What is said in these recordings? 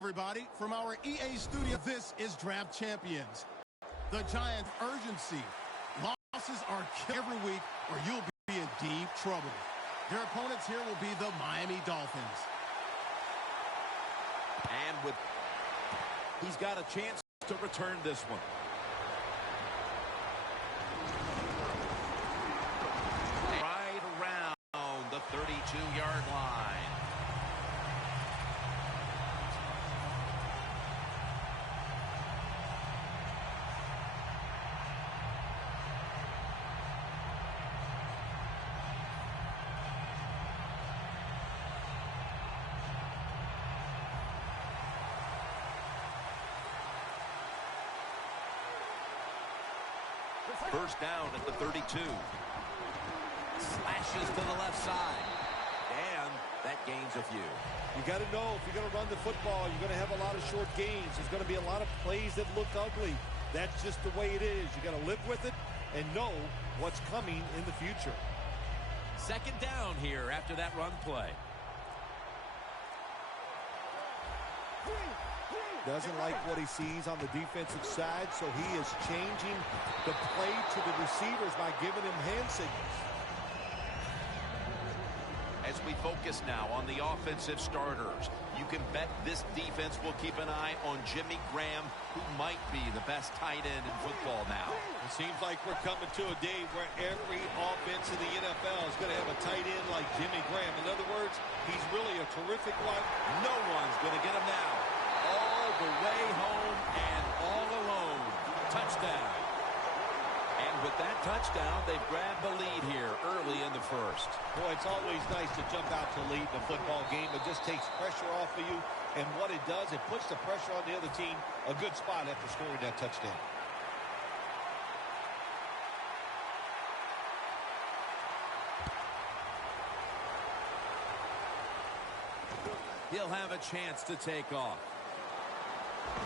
Everybody, from our EA studio, this is Draft Champions. The Giants' urgency. Losses are every week or you'll be in deep trouble. Their opponents here will be the Miami Dolphins. And he's got a chance to return this one. Right around the 32-yard line. First down at the 32. Slashes to the left side. And that gains a few. You got to know if you're going to run the football, you're going to have a lot of short gains. There's going to be a lot of plays that look ugly. That's just the way it is. You got to live with it and know what's coming in the future. Second down here after that run play. Doesn't like what he sees on the defensive side, so he is changing the play to the receivers by giving him hand signals. As we focus now on the offensive starters, you can bet this defense will keep an eye on Jimmy Graham, who might be the best tight end in football now. It seems like we're coming to a day where every offense in the NFL is going to have a tight end like Jimmy Graham. In other words, he's really a terrific one. No one's going to get him now. All the way home and all alone. Touchdown. And with that touchdown, they've grabbed the lead here early in the first. Boy, it's always nice to jump out to lead in a football game. It just takes pressure off of you. And what it does, it puts the pressure on the other team. A good spot after scoring that touchdown. He'll have a chance to take off. And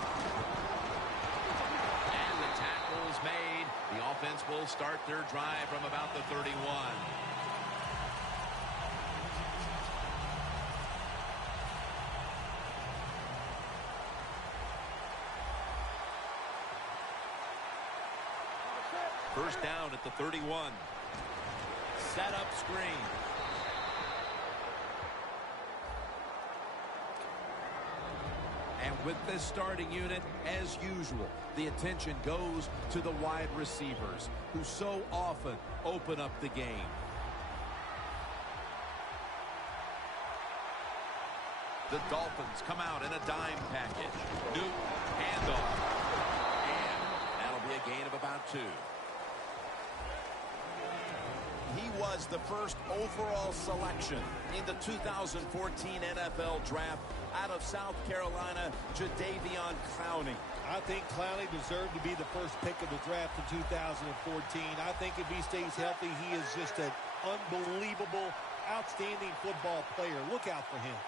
the tackle is made. The offense will start their drive from about the 31. First down at the 31. Set up screen. And with this starting unit, as usual, the attention goes to the wide receivers, who so often open up the game. The Dolphins come out in a dime package. Newton, handoff. And that'll be a gain of about 2. He was the first overall selection in the 2014 NFL Draft out of South Carolina, Jadeveon Clowney. I think Clowney deserved to be the first pick of the draft in 2014. I think if he stays healthy, he is just an unbelievable, outstanding football player. Look out for him.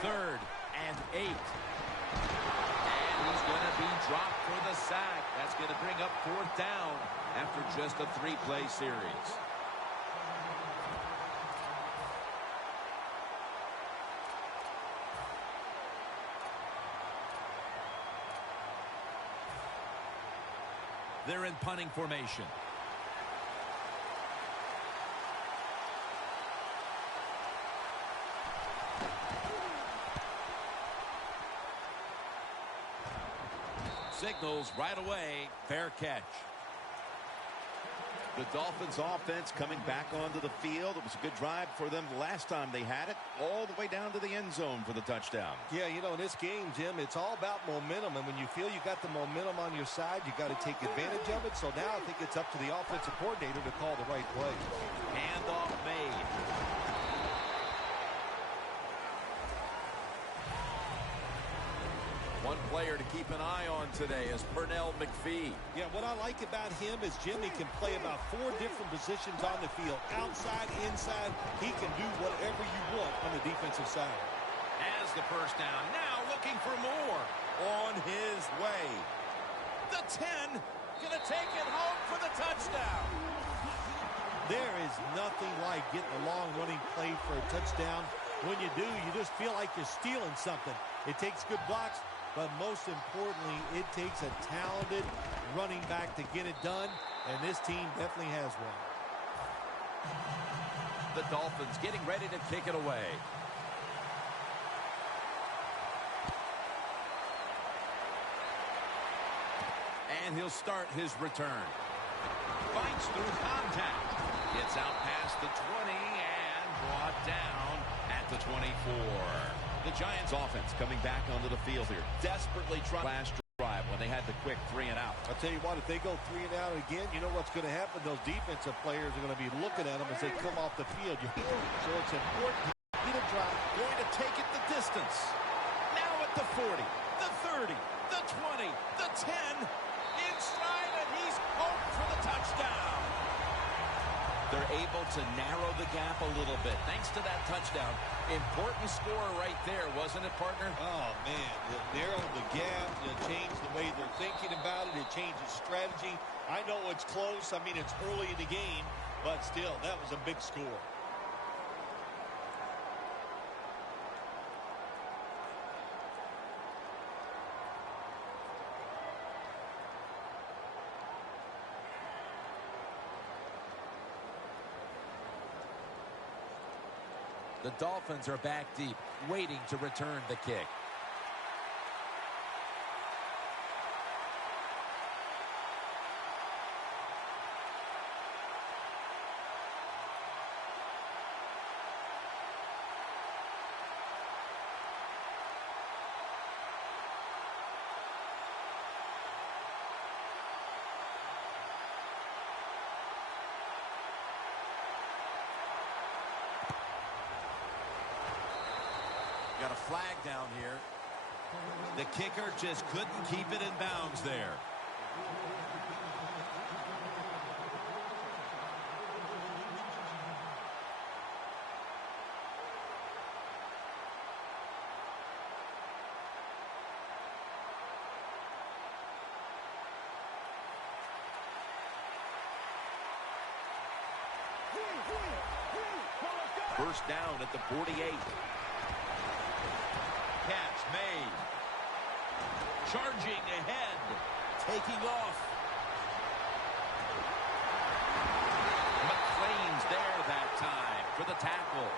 3rd and 8. And he's going to be dropped for the sack. That's going to bring up 4th down after just a 3-play series. They're in punting formation. Signals right away. Fair catch. The Dolphins offense coming back onto the field. It was a good drive for them the last time they had it, all the way down to the end zone for the touchdown. Yeah, you know, in this game, Jim, it's all about momentum. And when you feel you got the momentum on your side, you got to take advantage of it. So now I think it's up to the offensive coordinator to call the right play. Handoff made. One player to keep an eye on today is Pernell McPhee. Yeah, what I like about him is Jimmy can play about 4 different positions on the field. Outside, inside, he can do whatever you want on the defensive side. Has the first down. Now looking for more. On his way. The 10. Gonna take it home for the touchdown. There is nothing like getting a long running play for a touchdown When you do, you just feel like you're stealing something. It takes good blocks, but most importantly, it takes a talented running back to get it done, and this team definitely has one. The Dolphins getting ready to kick it away. And he'll start his return. Fights through contact. Gets out past the 20 and brought down at the 24. The Giants offense coming back onto the field here. Desperately trying last drive when they had the quick 3 and out. I'll tell you what, if they go 3 and out again, you know what's going to happen? Those defensive players are going to be looking at them as they come off the field. So it's important to get a drive. Going to take it the distance. Now at the 40, the 30, the 20, the 10. Inside, and he's home for the touchdown. They're able to narrow the gap a little bit thanks to that touchdown. Important score right there, wasn't it, partner? Oh, man. It narrowed the gap. It changed the way they're thinking about it. It changes strategy. I know it's close. I mean, it's early in the game, but still, that was a big score. The Dolphins are back deep, waiting to return the kick. Got a flag down here. The kicker just couldn't keep it in bounds there. First down at the 48. Catch made. Charging ahead. Taking off. McClain's there that time for the tackle.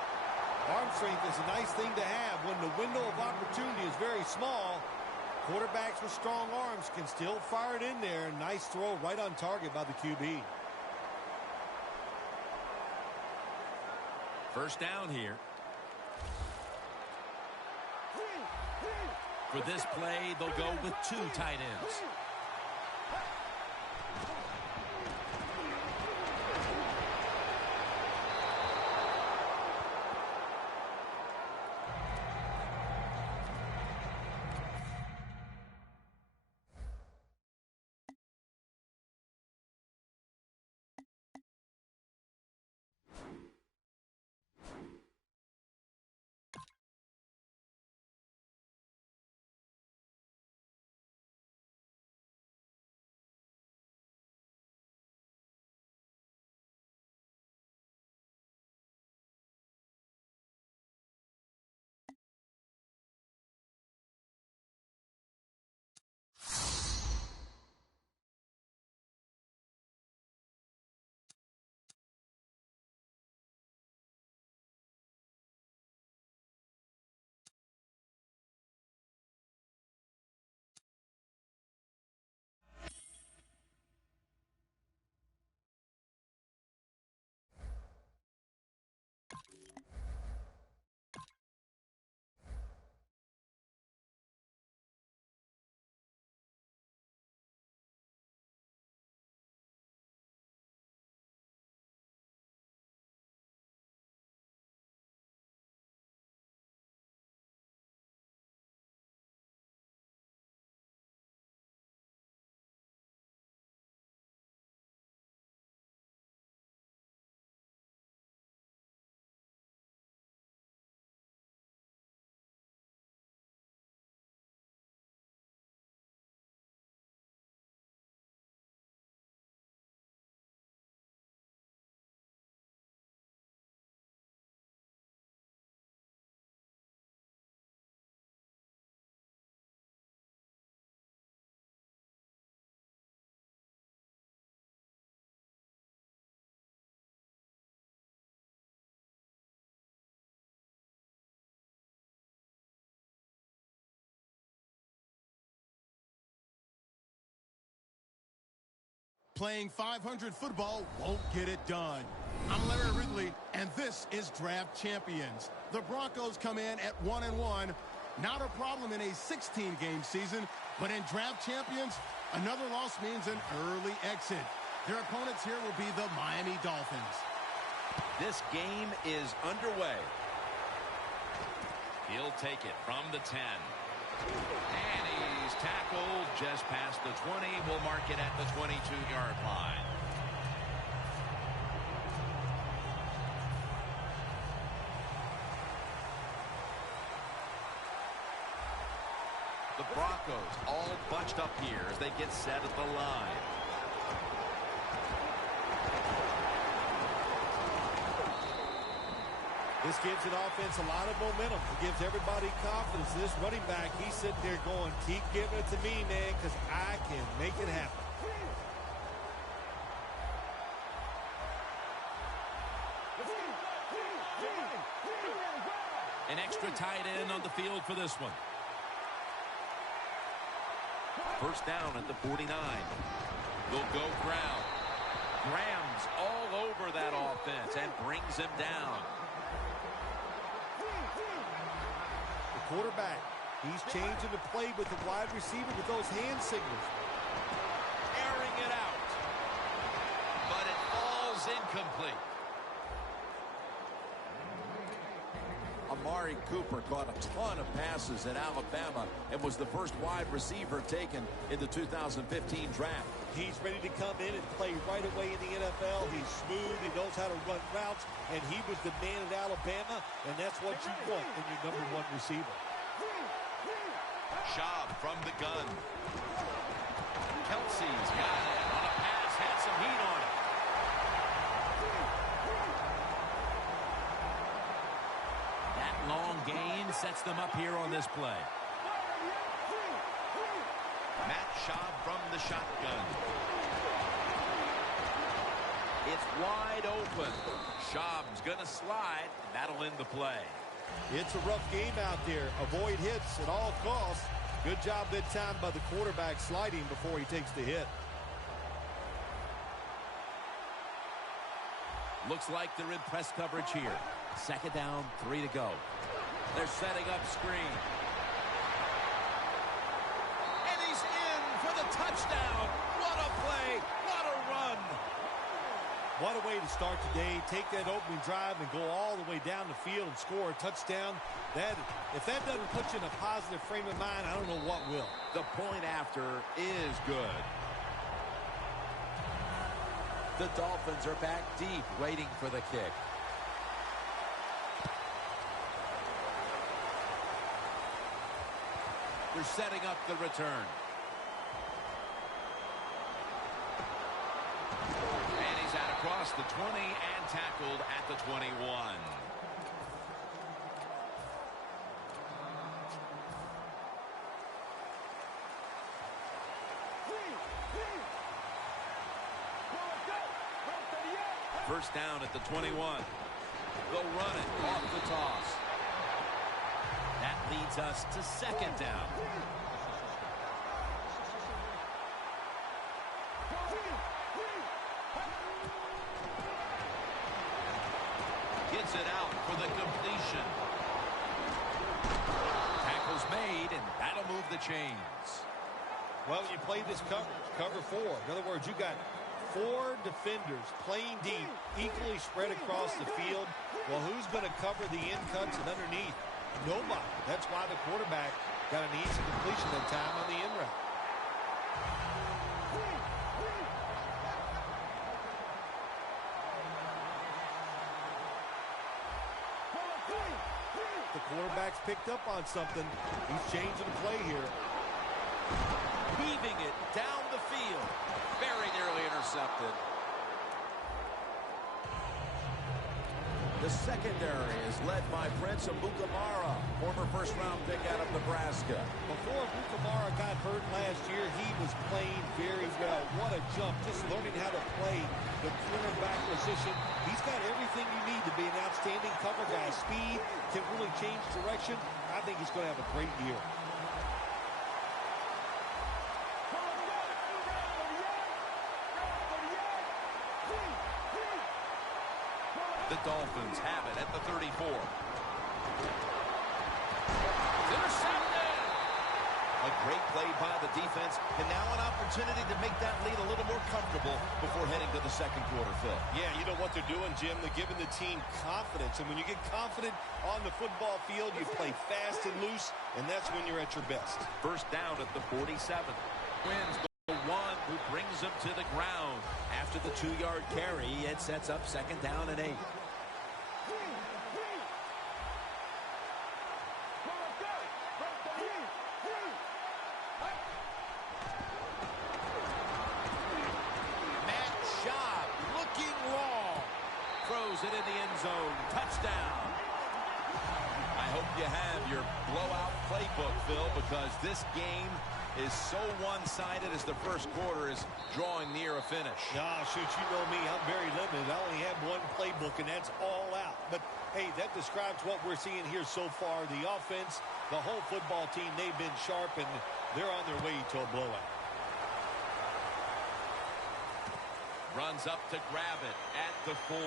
Arm strength is a nice thing to have when the window of opportunity is very small. Quarterbacks with strong arms can still fire it in there. Nice throw right on target by the QB. First down here. For this play, they'll go with 2 tight ends. Playing 500 football won't get it done. I'm Larry Ridley, and this is Draft Champions. The Broncos come in at 1-1. Not a problem in a 16-game season, but in Draft Champions, another loss means an early exit. Their opponents here will be the Miami Dolphins. This game is underway. He'll take it from the 10. And he's tackled just past the 20. We'll mark it at the 22-yard line. The Broncos all bunched up here as they get set at the line. This gives an offense a lot of momentum. It gives everybody confidence. This running back, he's sitting there going, keep giving it to me, man, because I can make it happen. An extra tight end on the field for this one. First down at the 49. They'll go Brown. Graham's all over that offense and brings him down. The quarterback, he's changing the play with the wide receiver with those hand signals. Airing it out. But it falls incomplete. Amari Cooper caught a ton of passes at Alabama and was the first wide receiver taken in the 2015 draft. He's ready to come in and play right away in the NFL. He's smooth. He knows how to run routes, and he was the man at Alabama, and that's what you want in your #1 receiver. Schaub from the gun. Kelsey's got it on a pass, had some heat on it. That long gain sets them up here on this play. Matt Schaub from the shotgun. It's wide open. Schaub's going to slide, and that'll end the play. It's a rough game out there. Avoid hits at all costs. Good job that time by the quarterback sliding before he takes the hit. Looks like they're in press coverage here. Second down, 3 to go. They're setting up screen. And he's in for the touchdown. What a play. What a run. What a way to start today. Take that opening drive and go all the way down the field and score a touchdown. If that doesn't put you in a positive frame of mind, I don't know what will. The point after is good. The Dolphins are back deep, waiting for the kick. They're setting up the return. And he's out across the 20 and tackled at the 21. First down at the 21. They'll run it off the toss. That leads us to second down. Gets it out for the completion. Tackle's made, and that'll move the chains. Well, you play this cover 4. In other words, you got 4 defenders playing deep, equally spread across the field. Well, who's going to cover the in cuts and underneath? Nobody. That's why the quarterback got an easy completion that time on the in route. The quarterback's picked up on something. He's changing the play here. Weaving it down the field. Very nearly intercepted. The secondary is led by Prince Amukamara, former first-round pick out of Nebraska. Before Amukamara got hurt last year, he was playing very well. What a jump, just learning how to play the cornerback position. He's got everything you need to be an outstanding cover guy. Speed, can really change direction. I think he's going to have a great year. the Dolphins have it at the 34. Intercepted! A great play by the defense, and now an opportunity to make that lead a little more comfortable before heading to the second quarter, Phil. Yeah, you know what they're doing, Jim? They're giving the team confidence, and when you get confident on the football field, you play fast and loose, and that's when you're at your best. First down at the 47. Wins the one who brings him to the ground. After the 2-yard carry, it sets up second down and 8. Throws it in the end zone. Touchdown. I hope you have your blowout playbook, Phil, because this game is so one-sided as the first quarter is drawing near a finish. Ah, shoot, you know me. I'm very limited. I only have one playbook, and that's all out. But, hey, that describes what we're seeing here so far. The offense, the whole football team, they've been sharp, and they're on their way to a blowout. Runs up to grab it at the 4.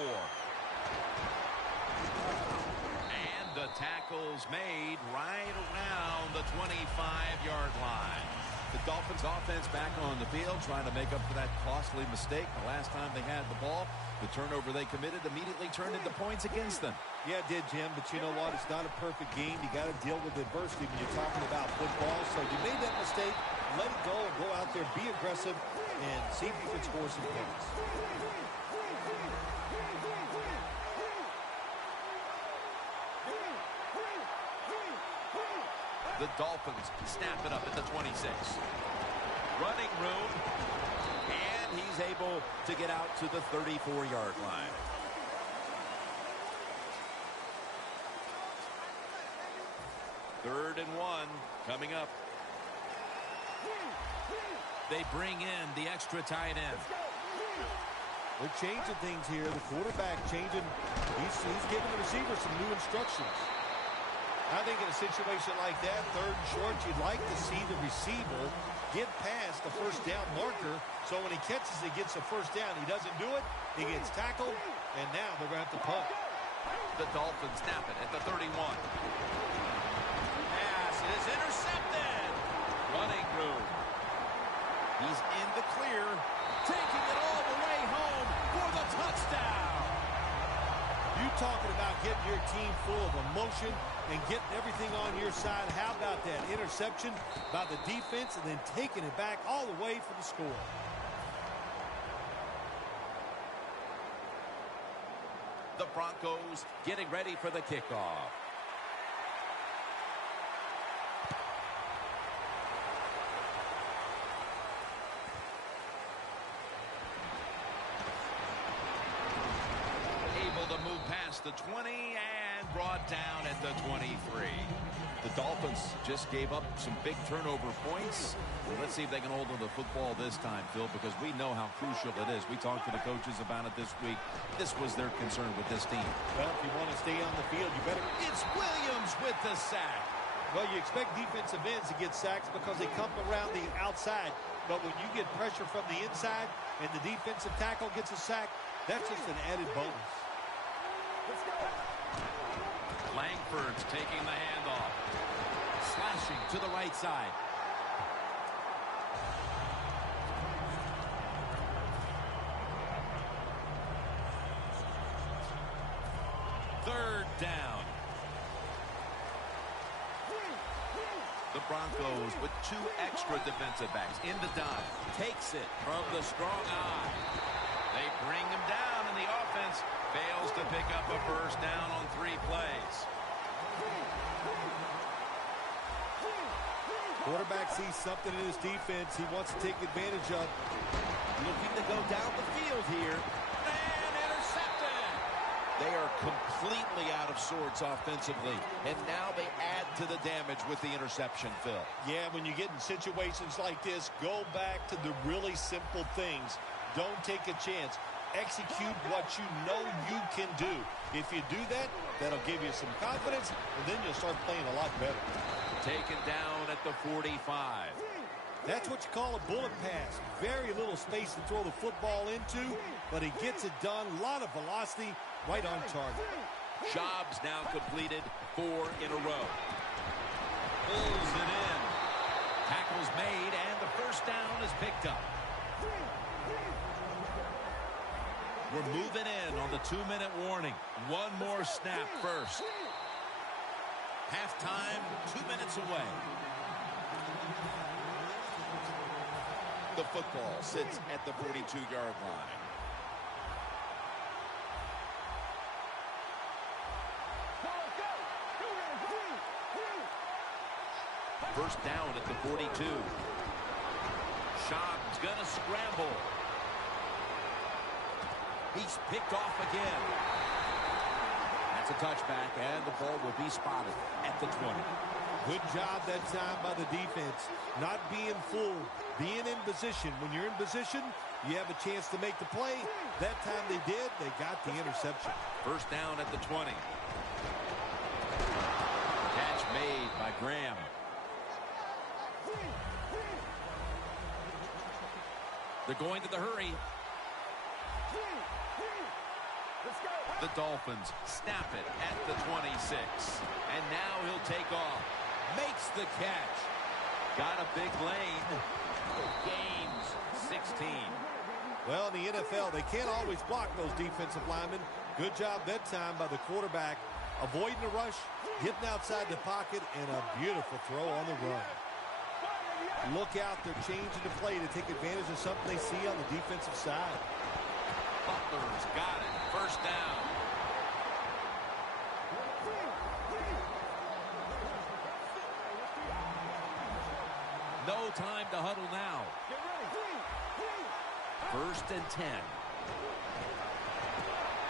And the tackle's made right around the 25-yard line. The Dolphins offense back on the field trying to make up for that costly mistake. The last time they had the ball, the turnover they committed immediately turned into points against them. Yeah, it did, Jim, but you know what? It's not a perfect game. You got to deal with adversity when you're talking about football. So you made that mistake, let it go, and go out there, be aggressive, and see if you can score some points. The Dolphins snap it up at the 26. Running room, and he's able to get out to the 34-yard line. Third and 1 coming up. They bring in the extra tight end. They're changing things here. The quarterback changing. He's giving the receiver some new instructions. I think in a situation like that, third and short, you'd like to see the receiver get past the first down marker, so when he catches it, gets a first down. He doesn't do it, he gets tackled, and now they're going to have to punt. The Dolphins snap it at the 31. Pass is intercepted. Running room. He's in the clear, taking it all the way home for the touchdown. You talking about getting your team full of emotion and getting everything on your side. How about that interception by the defense and then taking it back all the way for the score? The Broncos getting ready for the kickoff. Able to move past the 20 and brought down at the 23. The Dolphins just gave up some big turnover points. Let's see if they can hold on to the football this time, Phil, because we know how crucial it is. We talked to the coaches about it this week. This was their concern with this team. Well, if you want to stay on the field, you better... It's Williams with the sack. Well, you expect defensive ends to get sacks because they come around the outside. But when you get pressure from the inside and the defensive tackle gets a sack, that's just an added bonus. Langford's taking the handoff. Slashing to the right side. Third down. The Broncos with 2 extra defensive backs in the dime. Takes it from the strong eye. They bring him down, and the offense fails to pick up a first down on 3 plays. Quarterback sees something in his defense he wants to take advantage of. Looking to go down the field here. And intercepted. They are completely out of sorts offensively. And now they add to the damage with the interception, Phil. Yeah, when you get in situations like this, go back to the really simple things. Don't take a chance. Execute what you know you can do. If you do that, that'll give you some confidence, and then you'll start playing a lot better. Taken down at the 45. That's what you call a bullet pass. Very little space to throw the football into, but he gets it done. A lot of velocity, right on target. Jobs now completed 4 in a row. Pulls it in. Tackle's made, and the first down is picked up. We're moving in on the 2-minute warning. One more snap first. Halftime, 2 minutes away. The football sits at the 42-yard line. First down at the 42. Schaub's gonna scramble. He's picked off again. That's a touchback, and the ball will be spotted at the 20. Good job that time by the defense. Not being fooled, being in position. When you're in position, you have a chance to make the play. That time they did. They got the interception. First down at the 20. Catch made by Graham. They're going to the hurry. The Dolphins snap it at the 26. And now he'll take off. Makes the catch. Got a big lane. Gains 16. Well, in the NFL, they can't always block those defensive linemen. Good job that time by the quarterback. Avoiding the rush, getting outside the pocket, and a beautiful throw on the run. Look out, they're changing the play to take advantage of something they see on the defensive side. Butler's got it. First down. No time to huddle now. First and 10.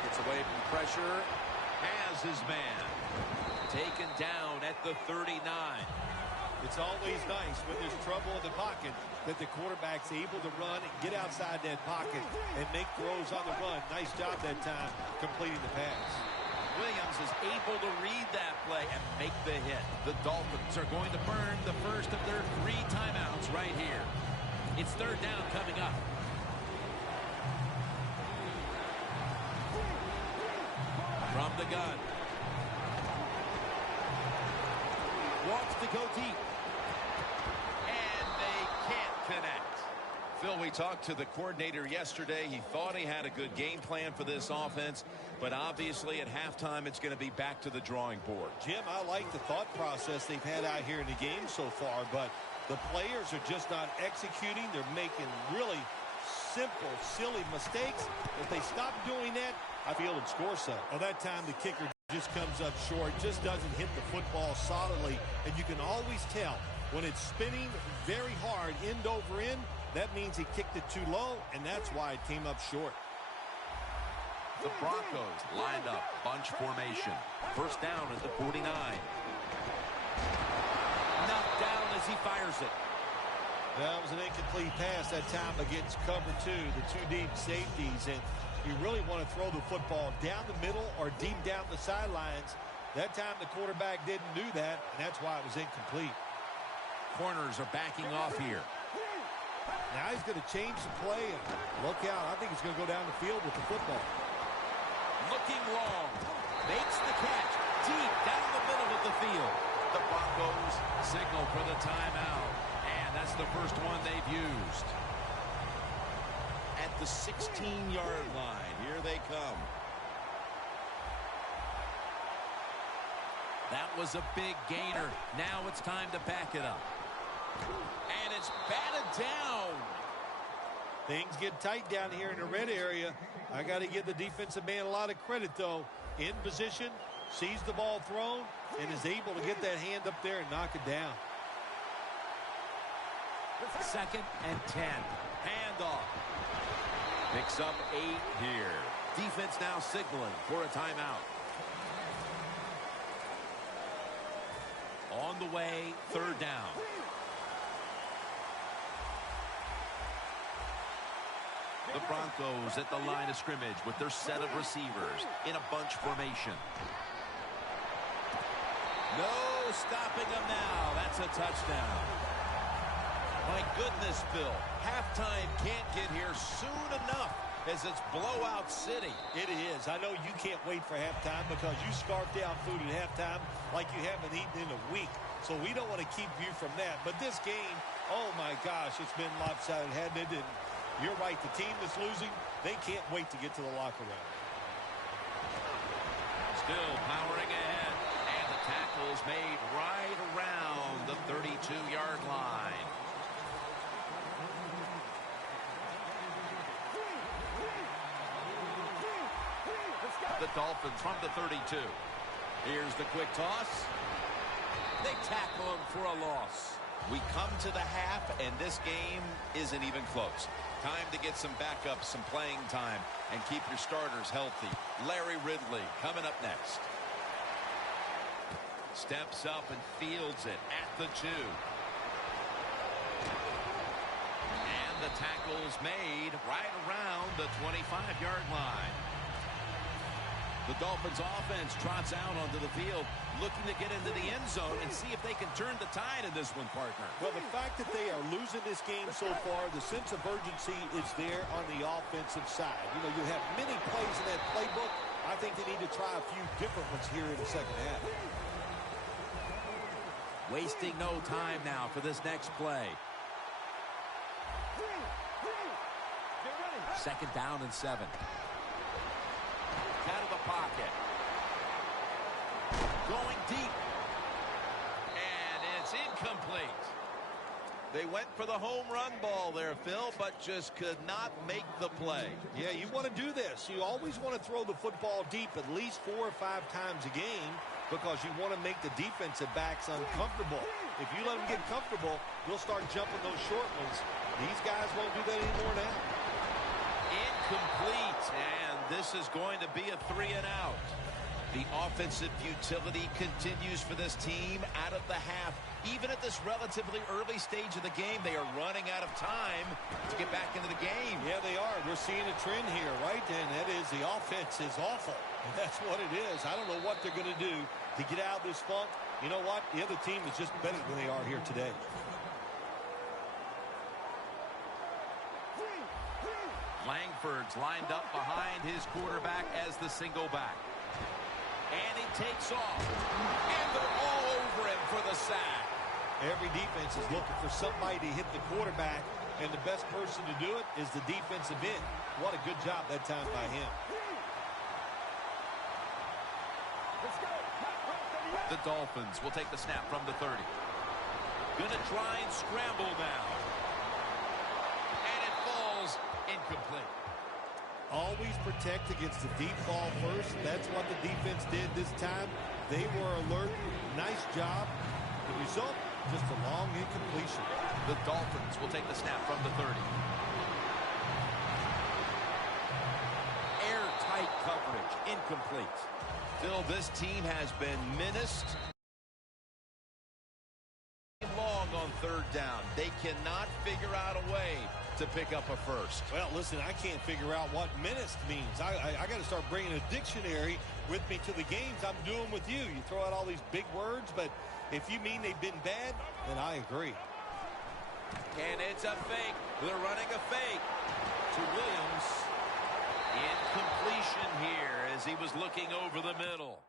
Gets away from the pressure. Has his man. Taken down at the 39. It's always nice when there's trouble in the pocket that the quarterback's able to run and get outside that pocket and make throws on the run. Nice job that time completing the pass. Williams is able to read that play and make the hit. The Dolphins are going to burn the first of their 3 timeouts right here. It's third down coming up. From the gun. Wants to go deep. And they can't connect. Phil, we talked to the coordinator yesterday. He thought he had a good game plan for this offense, but obviously at halftime it's going to be back to the drawing board. Jim, I like the thought process they've had out here in the game so far, but the players are just not executing. They're making really simple, silly mistakes. If they stop doing that, I feel they'd score some. Well, that time the kicker just comes up short, just doesn't hit the football solidly, and you can always tell when it's spinning very hard end over end. That means he kicked it too low, and that's why it came up short. The Broncos lined up, bunch formation. First down at the 49. Knocked down as he fires it. That was an incomplete pass that time against cover 2, the 2 deep safeties, and you really want to throw the football down the middle or deep down the sidelines. That time the quarterback didn't do that, and that's why it was incomplete. Corners are backing off here. Now he's going to change the play, and look out. I think he's going to go down the field with the football. Looking wrong. Makes the catch deep down the middle of the field. The Broncos signal for the timeout, and that's the first one they've used. At the 16-yard line, here they come. That was a big gainer. Now it's time to back it up. And it's batted down. Things get tight down here in the red area. I got to give the defensive man a lot of credit, though. In position, sees the ball thrown, and is able to get that hand up there and knock it down. Second and 10. Handoff. Picks up 8 here. Defense now signaling for a timeout. On the way, third down. The Broncos at the line of scrimmage with their set of receivers in a bunch formation. No stopping them now. That's a touchdown. My goodness, Bill. Halftime can't get here soon enough as it's blowout city. It is. I know you can't wait for halftime because you scarf down food at halftime like you haven't eaten in a week. So we don't want to keep you from that. But this game, oh my gosh, it's been lopsided, hasn't it? And you're right, the team that's losing, they can't wait to get to the locker room. Still powering ahead. And the tackle is made right around the 32-yard line. The Dolphins from the 32. Here's the quick toss. They tackle him for a loss. We come to the half, and this game isn't even close. Time to get some backups, some playing time, and keep your starters healthy. Larry Ridley coming up next. Steps up and fields it at the 2. And the tackle's made right around the 25-yard line. The Dolphins offense trots out onto the field, looking to get into the end zone and see if they can turn the tide in this one, partner. Well, the fact that they are losing this game so far, the sense of urgency is there on the offensive side. You know, you have many plays in that playbook. I think they need to try a few different ones here in the second half. Wasting no time now for this next play. Second down and 7. Out of the pocket. Going deep. And it's incomplete. They went for the home run ball there, Phil, but just could not make the play. Yeah, you want to do this. You always want to throw the football deep at least 4 or 5 times a game because you want to make the defensive backs uncomfortable. If you let them get comfortable, they'll start jumping those short ones. These guys won't do that anymore now. Incomplete, and this is going to be a 3 and out. The offensive utility continues for this team out of the half. Even at this relatively early stage of the game, they are running out of time to get back into the game. Yeah, they are. We're seeing a trend here, right? And that is the offense is awful. And that's what it is. I don't know what they're going to do to get out of this funk. You know what? The other team is just better than they are here today. Langford's lined up behind his quarterback as the single back. And he takes off. And they're all over him for the sack. Every defense is looking for somebody to hit the quarterback, and the best person to do it is the defensive end. What a good job that time by him. The Dolphins will take the snap from the 30. Gonna try and scramble now. And it falls incomplete. Always protect against the deep ball first. That's what the defense did this time. They were alert. Nice job. The result, just a long incompletion. The Dolphins will take the snap from the 30. Airtight coverage. Incomplete. Still, this team has been menaced long on 3rd down. They cannot figure out a way to pick up a first. Well, listen, I can't figure out what menaced means. I got to start bringing a dictionary with me to the games I'm doing with you. You throw out all these big words, but if you mean they've been bad, then I agree. And it's a fake. They're running a fake to Williams. Incompletion here as he was looking over the middle.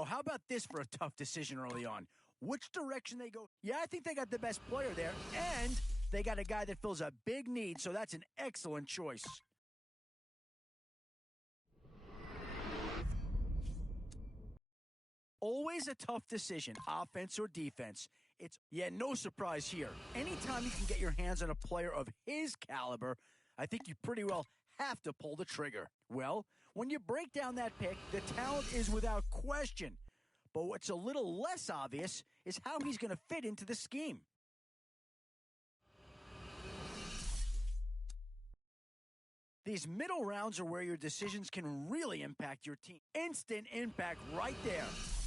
Oh, how about this for a tough decision early on? Which direction they go? Yeah, I think they got the best player there, and they got a guy that fills a big need, so that's an excellent choice. Always a tough decision, offense or defense. No surprise here. Anytime you can get your hands on a player of his caliber, I think you pretty well have to pull the trigger. Well, when you break down that pick, the talent is without question. But what's a little less obvious is how he's going to fit into the scheme. These middle rounds are where your decisions can really impact your team. Instant impact right there.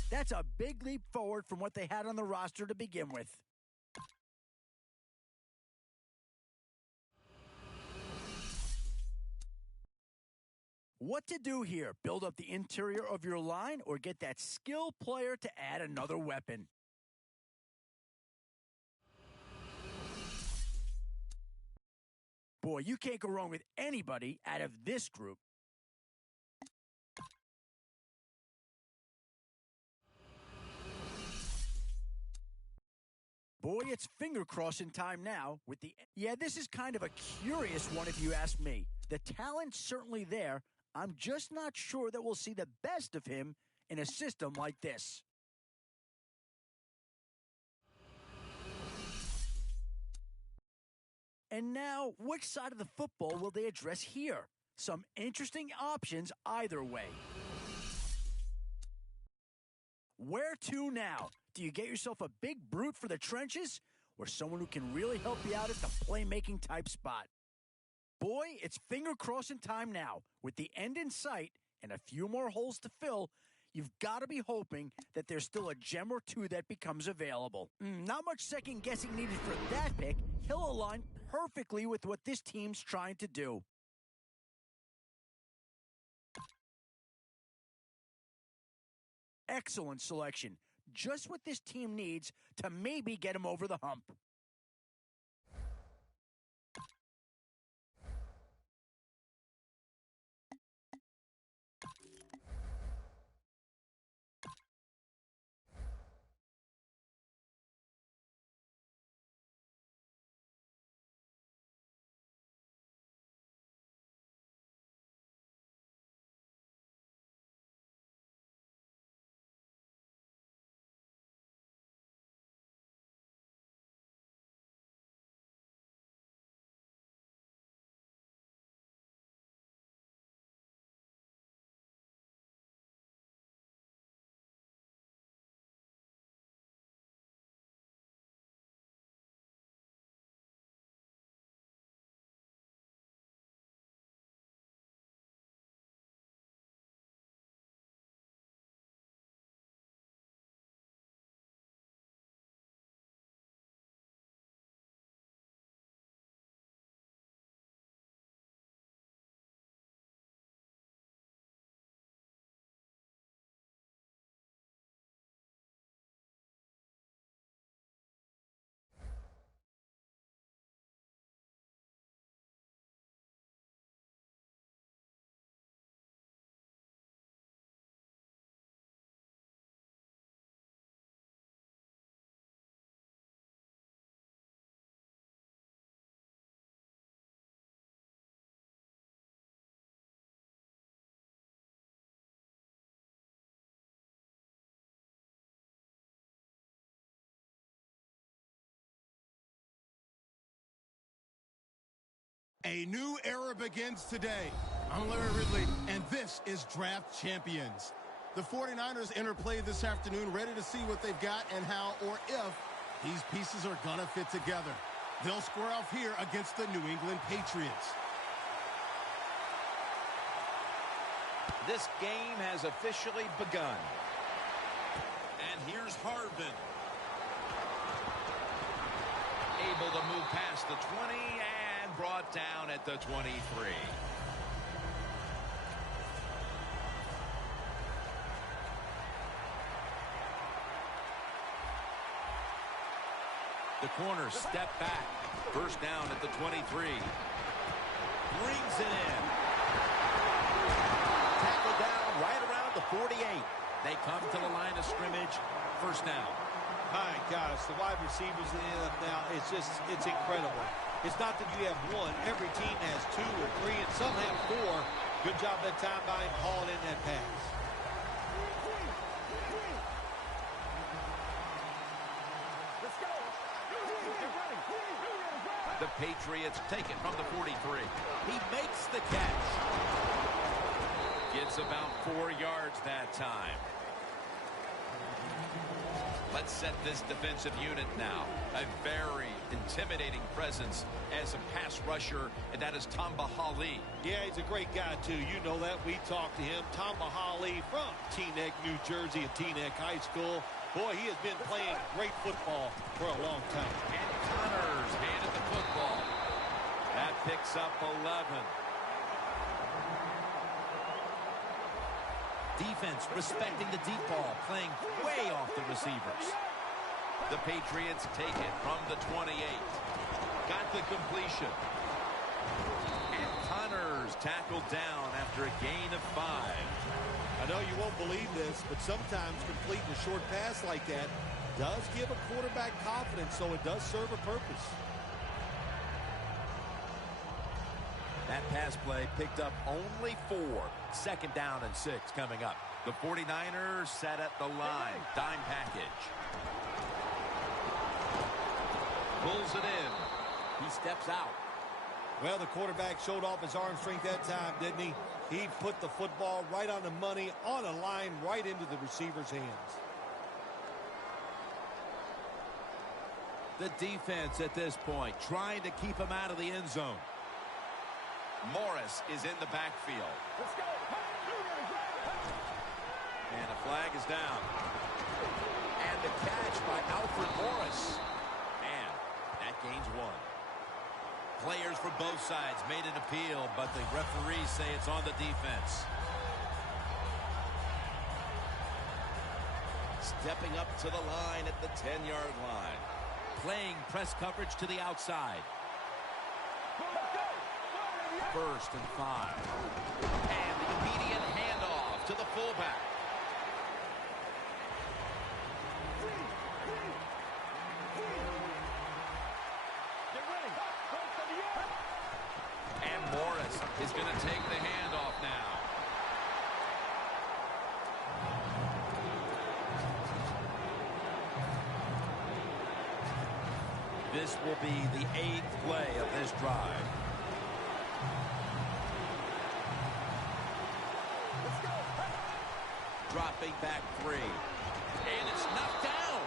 That's a big leap forward from what they had on the roster to begin with. What to do here? Build up the interior of your line or get that skilled player to add another weapon? Boy, you can't go wrong with anybody out of this group. Boy, it's finger crossing time now with the... Yeah, this is kind of a curious one if you ask me. The talent's certainly there. I'm just not sure that we'll see the best of him in a system like this. And now, which side of the football will they address here? Some interesting options either way. Where to now? Do you get yourself a big brute for the trenches or someone who can really help you out at the playmaking type spot? Boy, it's finger crossing time now. With the end in sight and a few more holes to fill, you've got to be hoping that there's still a gem or two that becomes available. Not much second guessing needed for that pick. He'll align perfectly with what this team's trying to do. Excellent selection. Just what this team needs to maybe get him over the hump. A new era begins today. I'm Larry Ridley, and this is Draft Champions. The 49ers enter play this afternoon, ready to see what they've got and how or if these pieces are going to fit together. They'll square off here against the New England Patriots. This game has officially begun. And here's Harbin. Able to move past the 20 and brought down at the 23. The corner step back. First down at the 23. Brings it in. Tackled down right around the 48. They come to the line of scrimmage. First down. My gosh, the wide receivers in the NFL now, it's incredible. It's not that you have one. Every team has 2 or 3, and some have 4. Good job that time by him hauling in that pass. Let's go. The Patriots take it from the 43. He makes the catch. Gets about 4 yards that time. Let's set this defensive unit now. A very intimidating presence as a pass rusher, and that is Tamba Hali. Yeah, he's a great guy, too. You know that. We talked to him. Tamba Hali from Teaneck, New Jersey, and Teaneck High School. Boy, he has been playing great football for a long time. And Connors handed the football. That picks up 11. Defense respecting the deep ball, playing way off the receivers. The Patriots take it from the 28. Got the completion. And Connors tackled down after a gain of 5. I know you won't believe this, but sometimes completing a short pass like that does give a quarterback confidence, so it does serve a purpose. That pass play picked up only 4. Second down and 6 coming up. The 49ers set at the line. Dime package. Pulls it in. He steps out. Well, the quarterback showed off his arm strength that time, didn't he? He put the football right on the money, on a line, right into the receiver's hands. The defense at this point trying to keep him out of the end zone. Morris is in the backfield. Let's go. And a flag is down. And the catch by Alfred Morris. And that gains 1. Players for both sides made an appeal, but the referees say it's on the defense. Stepping up to the line at the 10-yard line. Playing press coverage to the outside. First and 5. And the immediate handoff to the fullback. And Morris is going to take the handoff now. This will be the 8th play of this drive. Dropping back 3. And it's knocked down.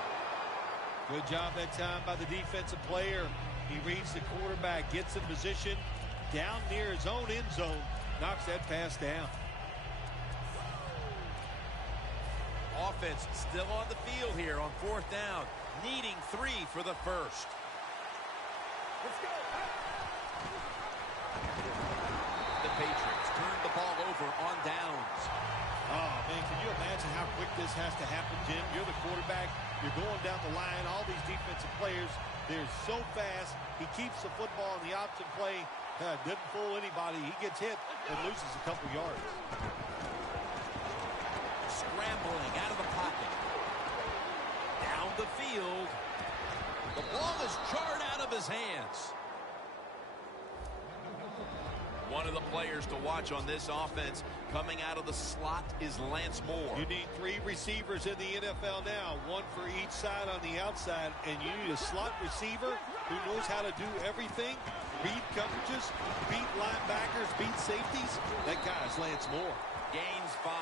Good job that time by the defensive player. He reads the quarterback, gets in position down near his own end zone, knocks that pass down. Offense still on the field here on 4th down, needing 3 for the first. Let's go. The Patriots turn the ball over on downs. Oh, man, can you imagine how quick this has to happen, Jim? You're the quarterback. You're going down the line. All these defensive players, they're so fast. He keeps the football in the option play. Didn't fool anybody. He gets hit and loses a couple yards. Scrambling out of the pocket. Down the field. The ball is jarred out of his hands. One of the players to watch on this offense coming out of the slot is Lance Moore. You need 3 receivers in the NFL now, 1 for each side on the outside, and you need a slot receiver who knows how to do everything, read coverages, beat linebackers, beat safeties. That guy's Lance Moore. Gains 5.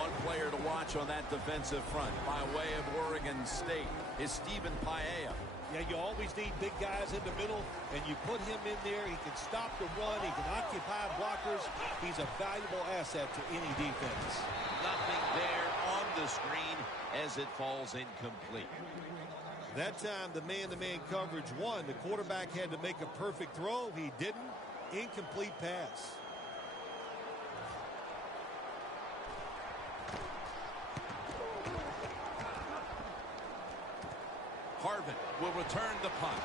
One player to watch on that defensive front by way of Oregon State is Stephen Paea. Yeah, you always need big guys in the middle, and you put him in there. He can stop the run. He can occupy blockers. He's a valuable asset to any defense. Nothing there on the screen as it falls incomplete. That time, the man-to-man coverage won. The quarterback had to make a perfect throw. He didn't. Incomplete pass. Harvin will return the punt.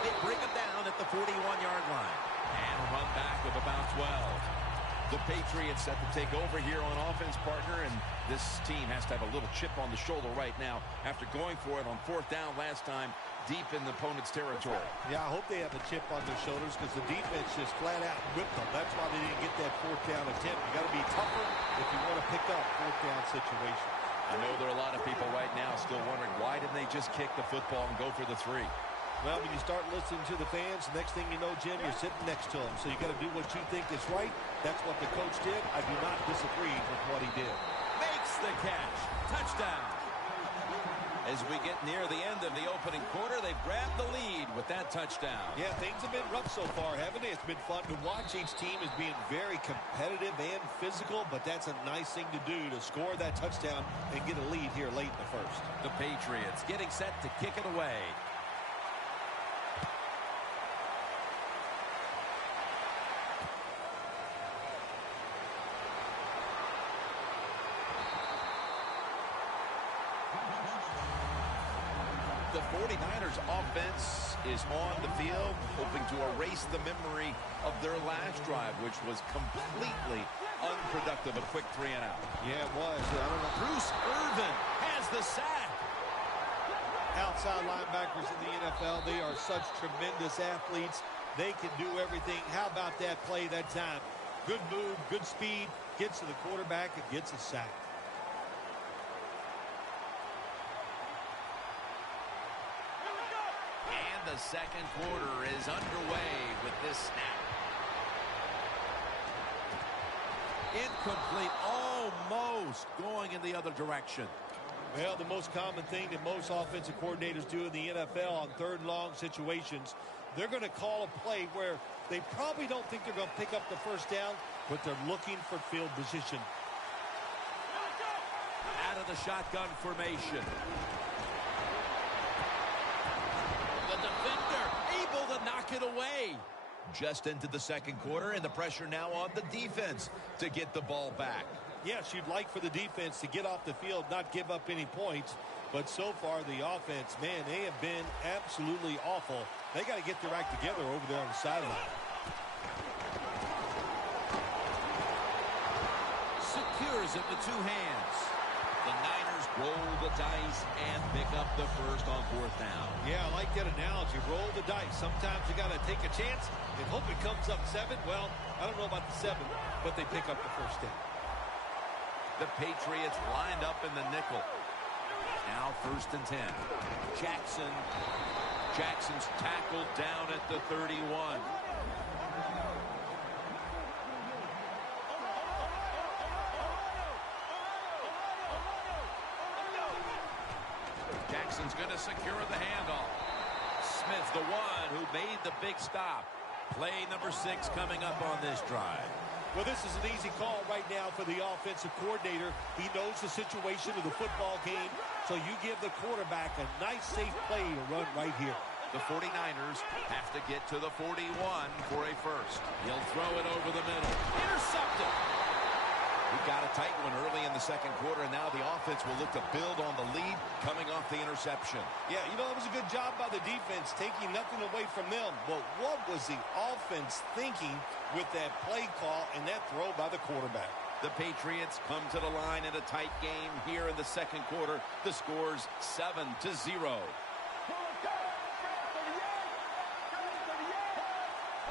They bring him down at the 41-yard line. And a run back of about 12. The Patriots set to take over here on offense, partner, and this team has to have a little chip on the shoulder right now after going for it on 4th down last time deep in the opponent's territory. Yeah, I hope they have a chip on their shoulders because the defense just flat out whipped them. That's why they didn't get that 4th down attempt. You got to be tougher if you want to pick up 4th down situations. I know there are a lot of people right now still wondering why didn't they just kick the football and go for the 3? Well, when you start listening to the fans, the next thing you know, Jim, you're sitting next to them. So you got to do what you think is right. That's what the coach did. I do not disagree with what he did. Makes the catch. Touchdown. As we get near the end of the opening quarter, they've grabbed the lead with that touchdown. Yeah, things have been rough so far, haven't they? It's been fun to watch. Each team is being very competitive and physical, but that's a nice thing to do, to score that touchdown and get a lead here late in the first. The Patriots getting set to kick it away. The 49ers offense is on the field, hoping to erase the memory of their last drive, which was completely unproductive. A quick 3 and out. Yeah, it was. I don't know. Bruce Irvin has the sack. Outside linebackers in the NFL, they are such tremendous athletes. They can do everything. How about that play that time? Good move, good speed, gets to the quarterback and gets a sack. The second quarter is underway with this snap. Incomplete, almost going in the other direction. Well, the most common thing that most offensive coordinators do in the NFL on 3rd and long situations, they're going to call a play where they probably don't think they're going to pick up the 1st down, but they're looking for field position. Out of the shotgun formation. The defender able to knock it away. Just into the second quarter, and the pressure now on the defense to get the ball back. Yes, you'd like for the defense to get off the field, not give up any points. But so far, the offense, man, they have been absolutely awful. They got to get their act together over there on the sideline. Secures it with 2 hands. The Niners roll the dice and pick up the first on 4th down. Yeah, I like that analogy. Roll the dice. Sometimes you got to take a chance and hope it comes up 7. Well, I don't know about the 7, but they pick up the 1st down. The Patriots lined up in the nickel. Now 1st and 10. Jackson's tackled down at the 31. Jackson's going to secure the handoff. Smith, the one who made the big stop. Play number 6 coming up on this drive. Well, this is an easy call right now for the offensive coordinator. He knows the situation of the football game, so you give the quarterback a nice, safe play to run right here. The 49ers have to get to the 41 for a first. He'll throw it over the middle. Intercepted. He got a tight one early in the second quarter, and now the offense will look to build on the lead coming off the interception. Yeah, you know, it was a good job by the defense, taking nothing away from them. But what was the offense thinking with that play call and that throw by the quarterback? The Patriots come to the line in a tight game here in the second quarter. The score's 7-0.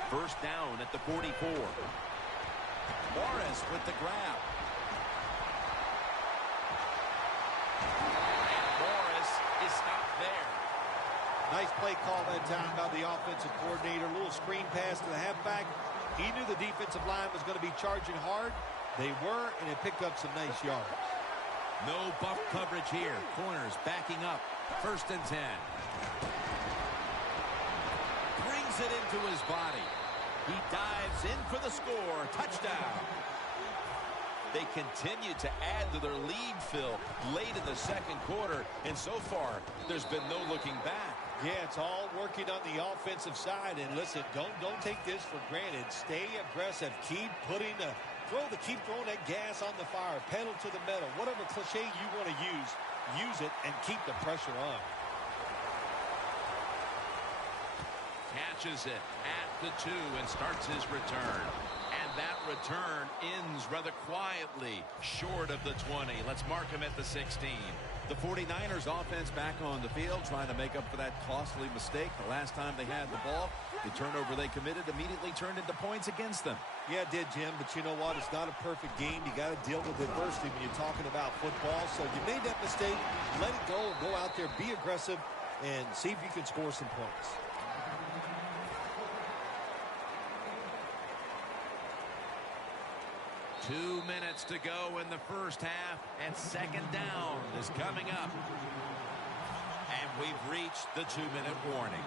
First down at the 44. Morris with the grab. And Morris is stopped there. Nice play call that time by the offensive coordinator. A little screen pass to the halfback. He knew the defensive line was going to be charging hard. They were, and it picked up some nice yards. No buff coverage here. Corners backing up. 1st and 10. Brings it into his body. He dives in for the score. Touchdown. They continue to add to their lead, Phil, late in the second quarter. And so far, there's been no looking back. Yeah, it's all working on the offensive side. And listen, don't take this for granted. Stay aggressive. Keep throwing that gas on the fire. Pedal to the metal. Whatever cliche you want to use it and keep the pressure on. Catches it at the 2 and starts his return. And that return ends rather quietly short of the 20. Let's mark him at the 16. The 49ers offense back on the field trying to make up for that costly mistake. The last time they had the ball, the turnover they committed immediately turned into points against them. Yeah, it did, Jim, but you know what? It's not a perfect game. You got to deal with adversity when you're talking about football. So you made that mistake, let it go, and go out there, be aggressive, and see if you can score some points. Two minutes to go in the first half, and second down is coming up. And we've reached the 2-minute warning.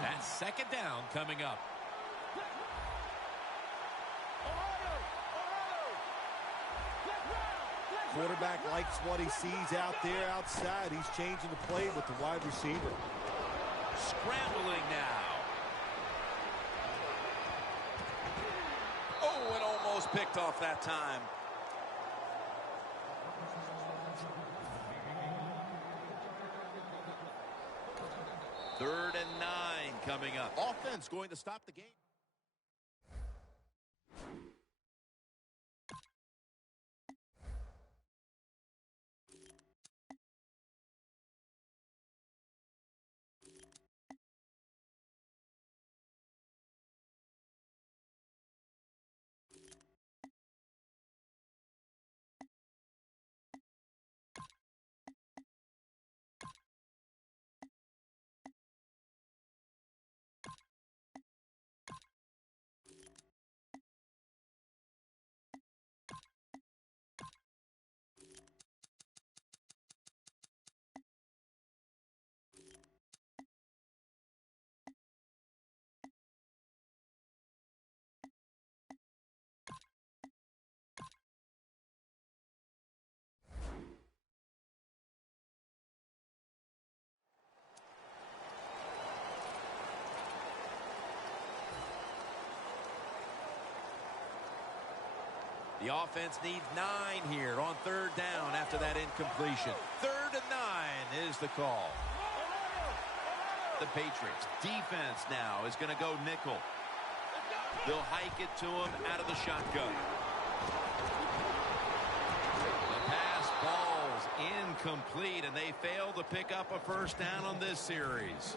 That's second down coming up. Quarterback likes what he sees out there outside. He's changing the play with the wide receiver. Scrambling now. Oh, it almost picked off that time. Third and 9 coming up. Offense going to stop the game. The offense needs 9 here on third down after that incompletion. 3rd and 9 is the call. The Patriots defense now is going to go nickel. They'll hike it to him out of the shotgun. The pass falls incomplete, and they fail to pick up a first down on this series.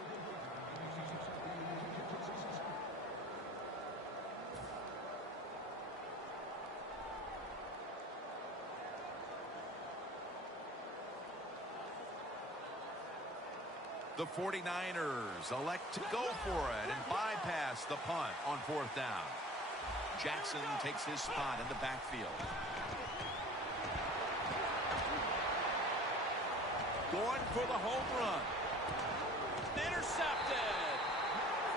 The 49ers elect to go for it and bypass the punt on 4th down. Jackson takes his spot in the backfield. Going for the home run. Intercepted.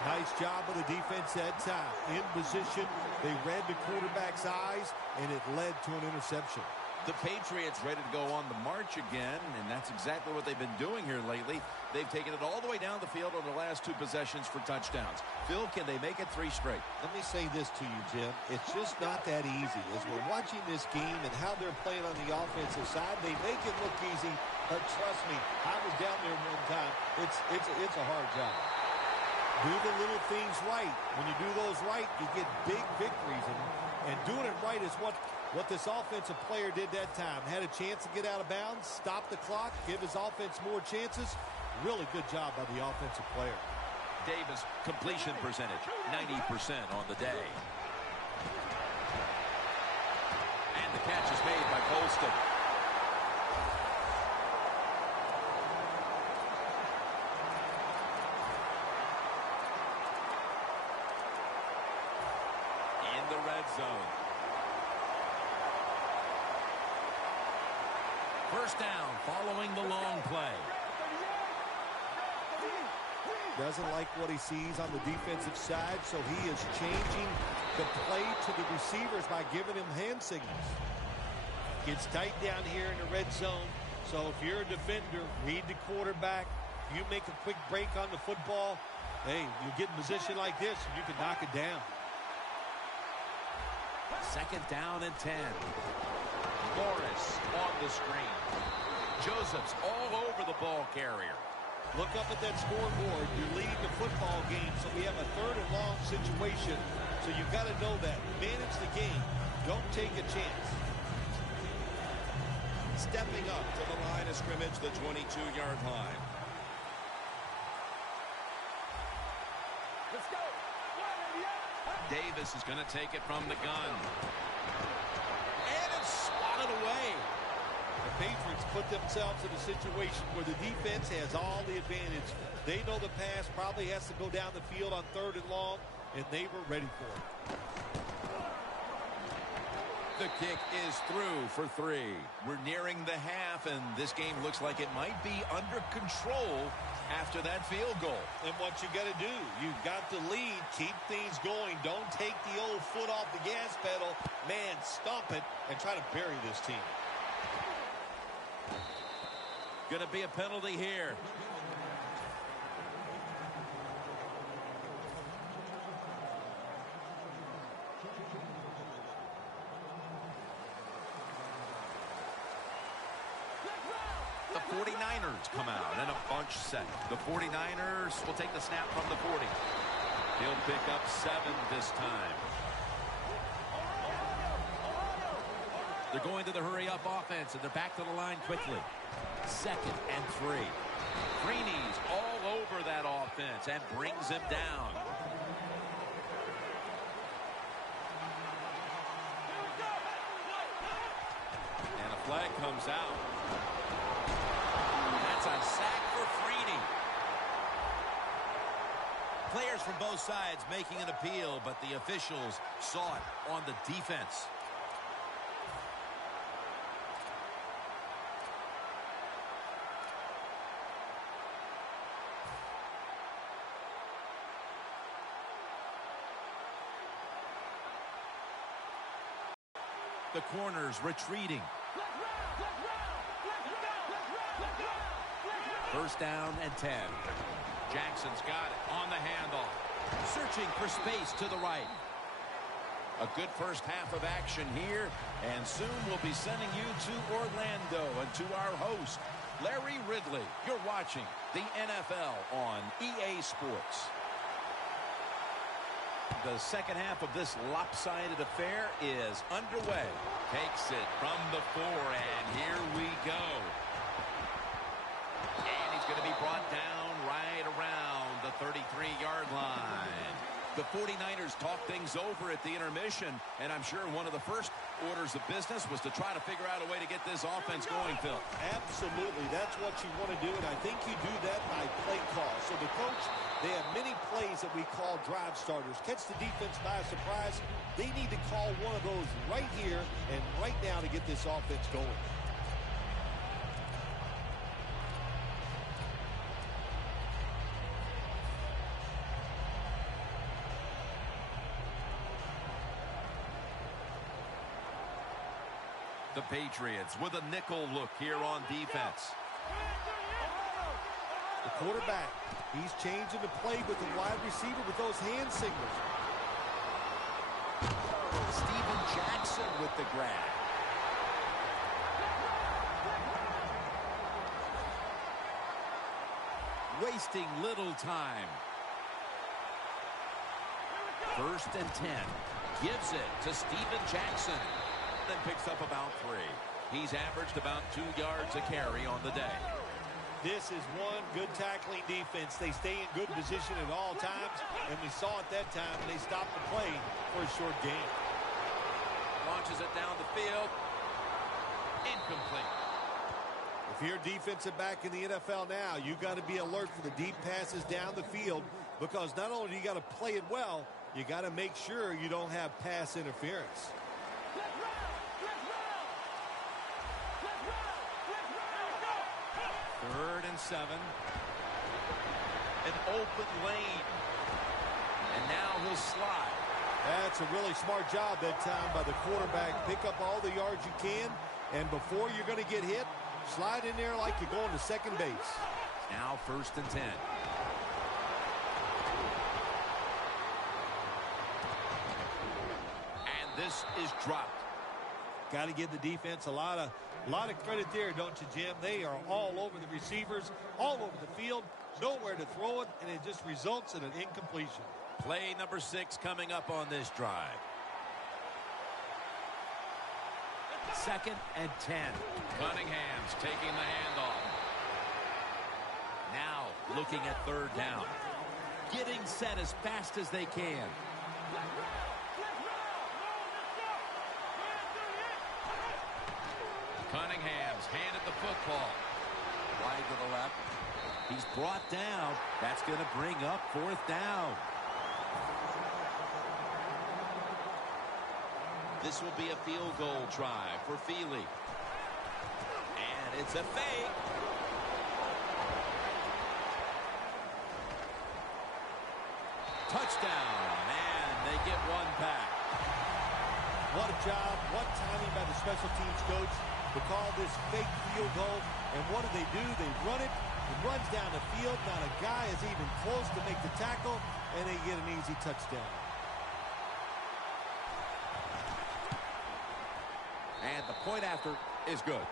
Nice job of the defense that time. In position, they read the quarterback's eyes, and it led to an interception. The Patriots ready to go on the march again, and that's exactly what they've been doing here lately. They've taken it all the way down the field on the last 2 possessions for touchdowns. Phil, can they make it 3 straight? Let me say this to you, Jim. It's just not that easy. As we're watching this game and how they're playing on the offensive side, they make it look easy, but trust me, I was down there one time. It's a hard job. Do the little things right. When you do those right, you get big victories, and doing it right is what this offensive player did that time. Had a chance to get out of bounds, stop the clock, give his offense more chances. Really good job by the offensive player. Davis, completion percentage, 90% on the day. And the catch is made by Colston. In the red zone. First down following the long play. Doesn't like what he sees on the defensive side, so he is changing the play to the receivers by giving him hand signals. Gets tight down here in the red zone, so if you're a defender, read the quarterback. You make a quick break on the football, hey, you get in position like this, and you can knock it down. Second down and 10. Morris on the screen. Joseph's all over the ball carrier. Look up at that scoreboard. You're leading the football game, so we have a 3rd and long situation. So you've got to know that. Manage the game. Don't take a chance. Stepping up to the line of scrimmage, the 22-yard line. Let's go. Davis is going to take it from the gun. And it's swatted away. The Patriots put themselves in a situation where the defense has all the advantage. They know the pass probably has to go down the field on 3rd and long, and they were ready for it. The kick is through for 3. We're nearing the half, and this game looks like it might be under control after that field goal. And what you got to do, you've got the lead. Keep things going. Don't take the old foot off the gas pedal. Man, stomp it and try to bury this team. Going to be a penalty here. The 49ers come out in a bunch set. The 49ers will take the snap from the 40. He'll pick up 7 this time. They're going to the hurry-up offense, and they're back to the line quickly. 2nd and 3. Freeney's all over that offense and brings him down. And a flag comes out. That's a sack for Freeney. Players from both sides making an appeal, but the officials saw it on the defense. The corners retreating. 1st down and 10. Jackson's got it on the handoff. Searching for space to the right. A good first half of action here, and soon we'll be sending you to Orlando and to our host, Larry Ridley. You're watching the NFL on EA Sports. The second half of this lopsided affair is underway. Takes it from the 4, and here we go. And he's going to be brought down right around the 33-yard line. The 49ers talked things over at the intermission, and I'm sure one of the first orders of business was to try to figure out a way to get this offense going, Phil. Absolutely. That's what you want to do, and I think you do that by play call. So the coach, they have many plays that we call drive starters. Catch the defense by surprise. They need to call one of those right here and right now to get this offense going. The Patriots with a nickel look here on defense. The quarterback, he's changing the play with the wide receiver with those hand signals. Steven Jackson with the grab. Wasting little time. 1st and 10. Gives it to Steven Jackson. Then picks up about 3. He's averaged about 2 yards a carry on the day. This is one good tackling defense. They stay in good position at all times, and we saw it that time, and they stopped the play for a short gain. Launches it down the field. Incomplete. If you're a defensive back in the NFL now, you got to be alert for the deep passes down the field, because not only do you got to play it well, you got to make sure you don't have pass interference. 3rd and 7. An open lane. And now he'll slide. That's a really smart job that time by the quarterback. Pick up all the yards you can, and before you're going to get hit, slide in there like you're going to second base. Now 1st and 10. And this is dropped. Got to give the defense a lot of credit there, don't you, Jim? They are all over the receivers, all over the field, nowhere to throw it, and it just results in an incompletion. Play number 6 coming up on this drive. 2nd and 10. Cunningham's taking the handoff. Now looking at 3rd down. Getting set as fast as they can. Cunningham's handed the football. Wide to the left. He's brought down. That's going to bring up 4th down. This will be a field goal try for Feely. And it's a fake. Touchdown. And they get one back. What a job, what timing by the special teams coach to call this fake field goal. And what do? They run it. It runs down the field. Not a guy is even close to make the tackle, and they get an easy touchdown. And the point after is good.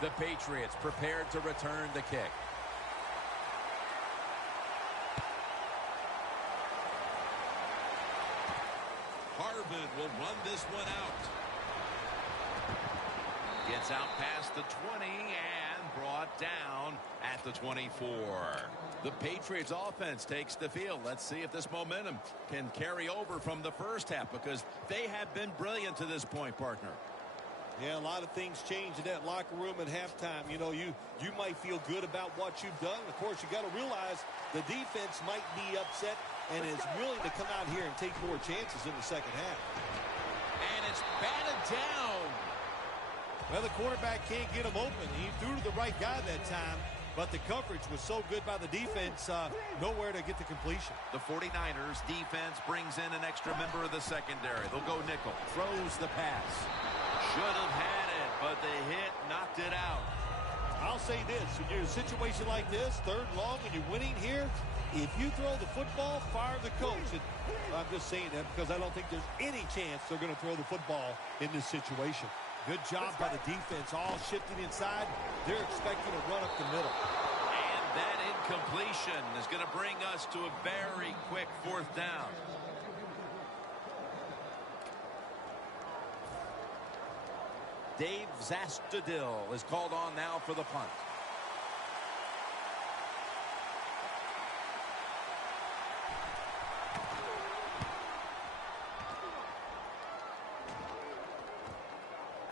The Patriots prepared to return the kick. Harvin will run this one out. Gets out past the 20 and brought down at the 24. The Patriots offense takes the field. Let's see if this momentum can carry over from the first half, because they have been brilliant to this point, partner. Yeah, a lot of things change in that locker room at halftime. You know, you might feel good about what you've done. Of course, you got to realize the defense might be upset and is willing to come out here and take more chances in the second half. And it's batted down. Well, the quarterback can't get him open. He threw to the right guy that time, but the coverage was so good by the defense, nowhere to get the completion. The 49ers defense brings in an extra member of the secondary. They'll go nickel. Throws the pass. Should have had it, but the hit knocked it out. I'll say this. When you're in a situation like this, 3rd and long, and you're winning here, if you throw the football, fire the coach. And I'm just saying that because I don't think there's any chance they're going to throw the football in this situation. Good job by the defense, all shifting inside. They're expecting to run up the middle. And that incompletion is going to bring us to a very quick 4th down. Dave Zastudil is called on now for the punt.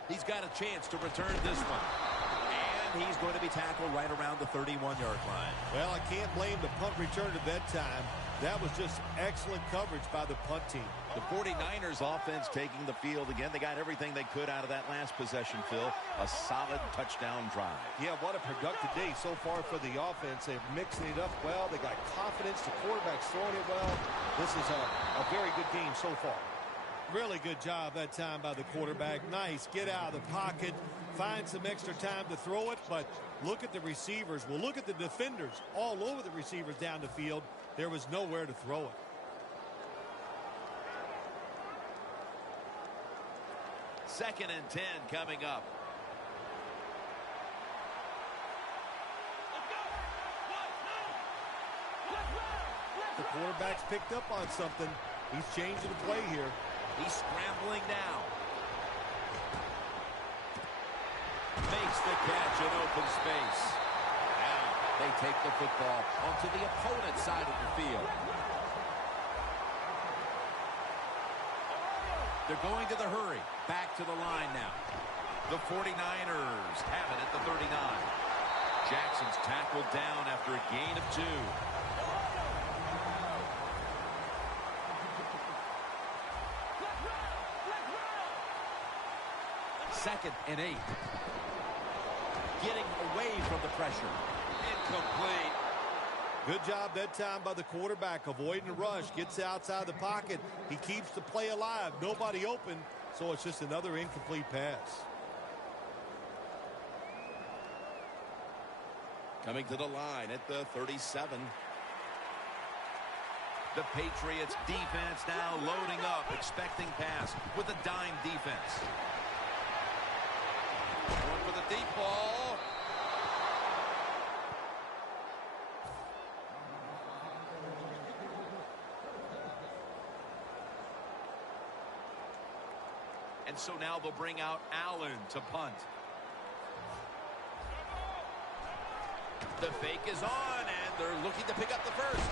He's got a chance to return this one. And he's going to be tackled right around the 31-yard line. Well, I can't blame the punt return to that time. That was just excellent coverage by the punt team. The 49ers offense taking the field again. They got everything they could out of that last possession, Phil. A solid touchdown drive. Yeah, what a productive day so far for the offense. They're mixing it up well. They got confidence. The quarterback's throwing it well. This is a very good game so far. Really good job that time by the quarterback. Nice. Get out of the pocket. Find some extra time to throw it. But look at the receivers. Well, look at the defenders all over the receivers down the field. There was nowhere to throw it. Second and 10 coming up. The quarterback's picked up on something. He's changing the play here. He's scrambling now. Makes the catch in open space. Now they take the football onto the opponent's side of the field. They're going to the hurry. Back to the line now. The 49ers have it at the 39. Jackson's tackled down after a gain of 2. Second and 8. Getting away from the pressure. Incomplete. Good job that time by the quarterback, avoiding the rush, gets outside the pocket. He keeps the play alive. Nobody open, so it's just another incomplete pass. Coming to the line at the 37. The Patriots defense now loading up, expecting pass with a dime defense. Going for the deep ball. And so now they'll bring out Allen to punt. The fake is on, and they're looking to pick up the first.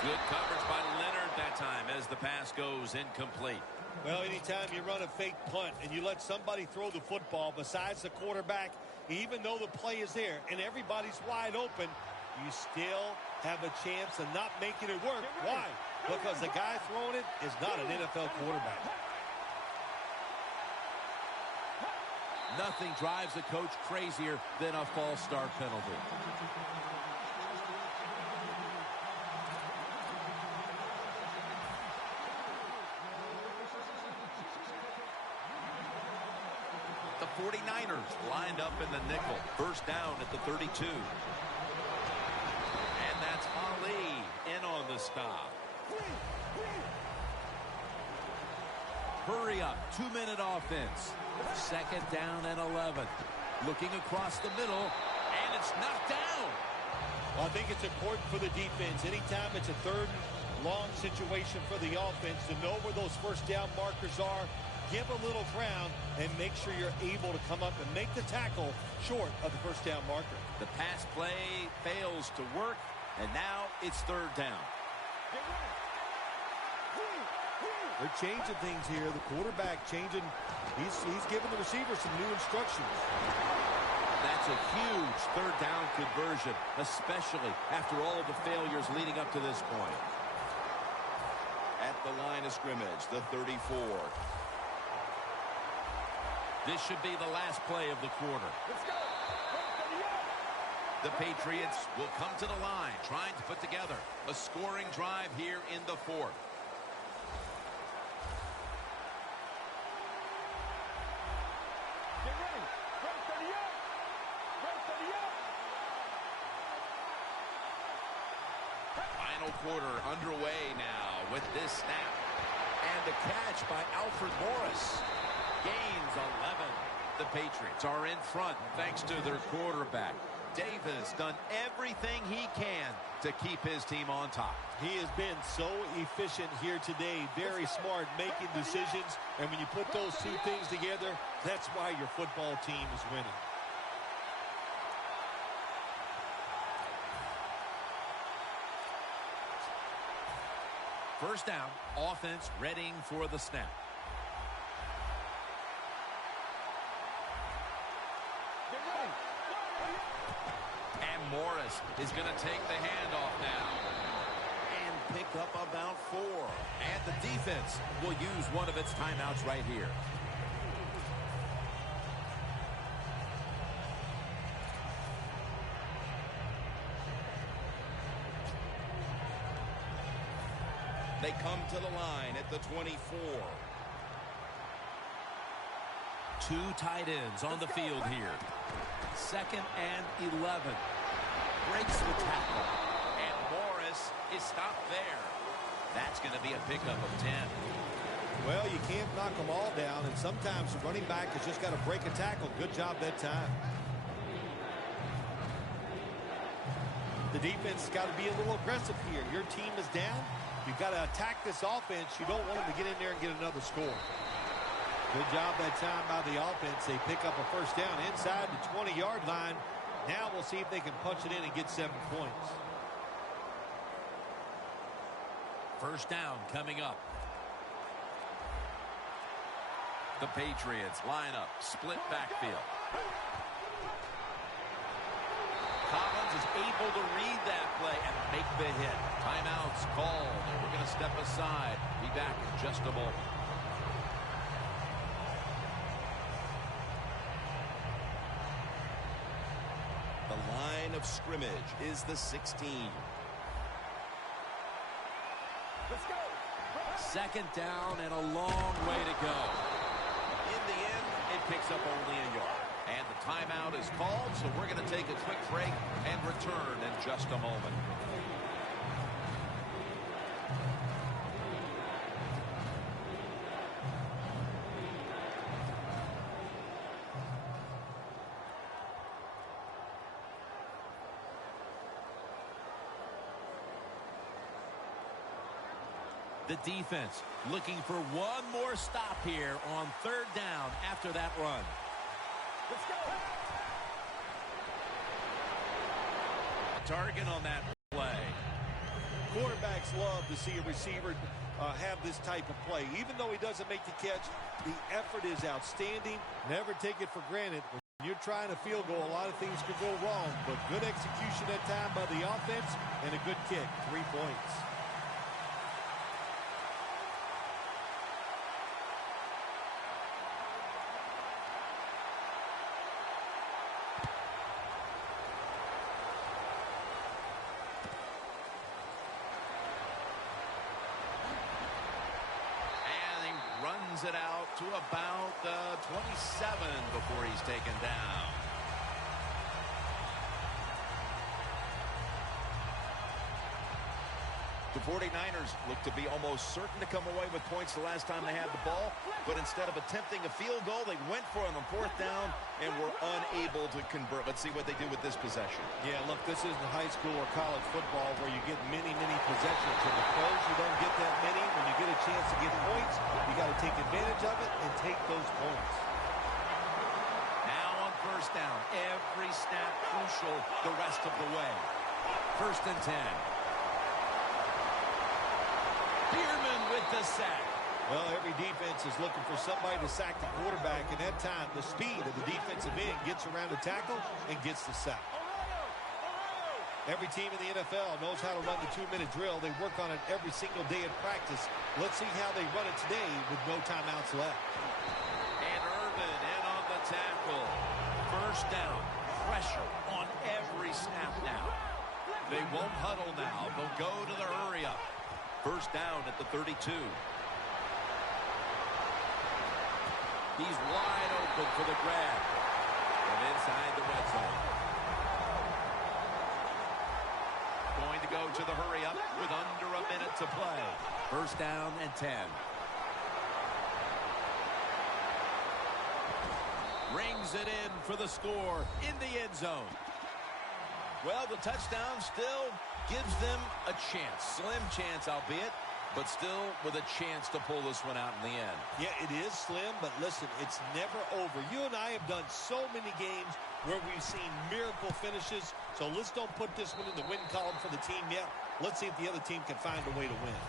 Good coverage by Leonard that time as the pass goes incomplete. Well, anytime you run a fake punt and you let somebody throw the football besides the quarterback, even though the play is there and everybody's wide open, you still have a chance of not making it work. Why? Because the guy throwing it is not an NFL quarterback. Nothing drives a coach crazier than a false start penalty. The 49ers lined up in the nickel. First down at the 32. And that's Ali in on the stop. Hurry up. 2-minute offense. Second down and 11. Looking across the middle, and it's knocked down. Well, I think it's important for the defense. Anytime it's a third and long situation for the offense to know where those first down markers are, give a little ground, and make sure you're able to come up and make the tackle short of the first down marker. The pass play fails to work, and now it's third down. They're changing things here. The quarterback changing. He's giving the receiver some new instructions. That's a huge third down conversion, especially after all of the failures leading up to this point. At the line of scrimmage, the 34. This should be the last play of the quarter. Let's go. The Patriots will come to the line, trying to put together a scoring drive here in the fourth. Get ready. Right 30 up. Right 30 up. Final quarter underway now with this snap. And the catch by Alfred Morris. Gains 11. The Patriots are in front thanks to their quarterback. Davis done everything he can to keep his team on top. He has been so efficient here today. Very smart making decisions. And when you put those two things together, that's why your football team is winning. First down, offense readying for the snap. Get ready. And Morris is going to take the handoff now. And pick up about 4. And the defense will use one of its timeouts right here. They come to the line at the 24. 2 tight ends on the field here. Second and 11. Breaks the tackle. And Morris is stopped there. That's going to be a pickup of 10. Well, you can't knock them all down, and sometimes the running back has just got to break a tackle. Good job that time. The defense has got to be a little aggressive here. Your team is down. You've got to attack this offense. You don't want them to get in there and get another score. Good job that time by the offense. They pick up a first down inside the 20-yard line. Now we'll see if they can punch it in and get 7 points. First down coming up. The Patriots line up, split backfield. Collins is able to read that play and make the hit. Timeout's called, and we're going to step aside. Be back in just a moment. The line of scrimmage is the 16. Let's go. Second down and a long way to go. In the end, it picks up only a yard. And the timeout is called, so we're going to take a quick break and return in just a moment. The defense looking for one more stop here on third down after that run. Let's go. Target on that play. Quarterbacks love to see a receiver have this type of play. Even though he doesn't make the catch, the effort is outstanding. Never take it for granted. When you're trying a field goal, a lot of things could go wrong, but good execution that time by the offense and a good kick. 3 points. It out to about 27 before he's taken down. The 49ers look to be almost certain to come away with points the last time they had the ball, but instead of attempting a field goal, they went for it on 4th down and were unable to convert. Let's see what they do with this possession. Yeah, look, this isn't high school or college football where you get many possessions. In the pros, you don't get that many. When you get a chance to get points, you got to take advantage of it and take those points. Now on 1st down, every snap crucial the rest of the way. 1st and 10. Bierman with the sack. Well, every defense is looking for somebody to sack the quarterback, and that time the speed of the defensive end gets around the tackle and gets the sack. Every team in the NFL knows how to run the 2-minute drill. They work on it every single day in practice. Let's see how they run it today with no timeouts left. And Irvin in on the tackle. 1st down. Pressure on every snap now. They won't huddle now. They'll go to the hurry up. 1st down at the 32. He's wide open for the grab. From inside the red zone. Going to go to the hurry up with under a minute to play. 1st down and 10. Rings it in for the score in the end zone. Well, the touchdown still gives them a chance. Slim chance, albeit, but still with a chance to pull this one out in the end. Yeah, it is slim, but listen, it's never over. You and I have done so many games where we've seen miracle finishes, so let's don't put this one in the win column for the team yet. Let's see if the other team can find a way to win.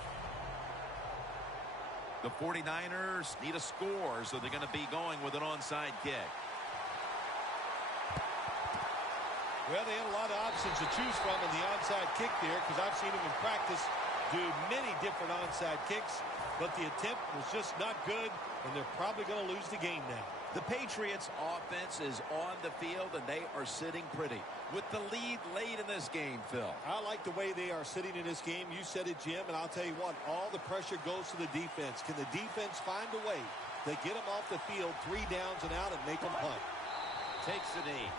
The 49ers need a score, so they're going to be going with an onside kick. Well, they had a lot of options to choose from in the onside kick there, because I've seen them in practice do many different onside kicks, but the attempt was just not good, and they're probably going to lose the game now. The Patriots offense is on the field, and they are sitting pretty with the lead late in this game, Phil. I like the way they are sitting in this game. You said it, Jim, and I'll tell you what, all the pressure goes to the defense. Can the defense find a way to get them off the field 3 downs and out and make them punt? Takes a knee.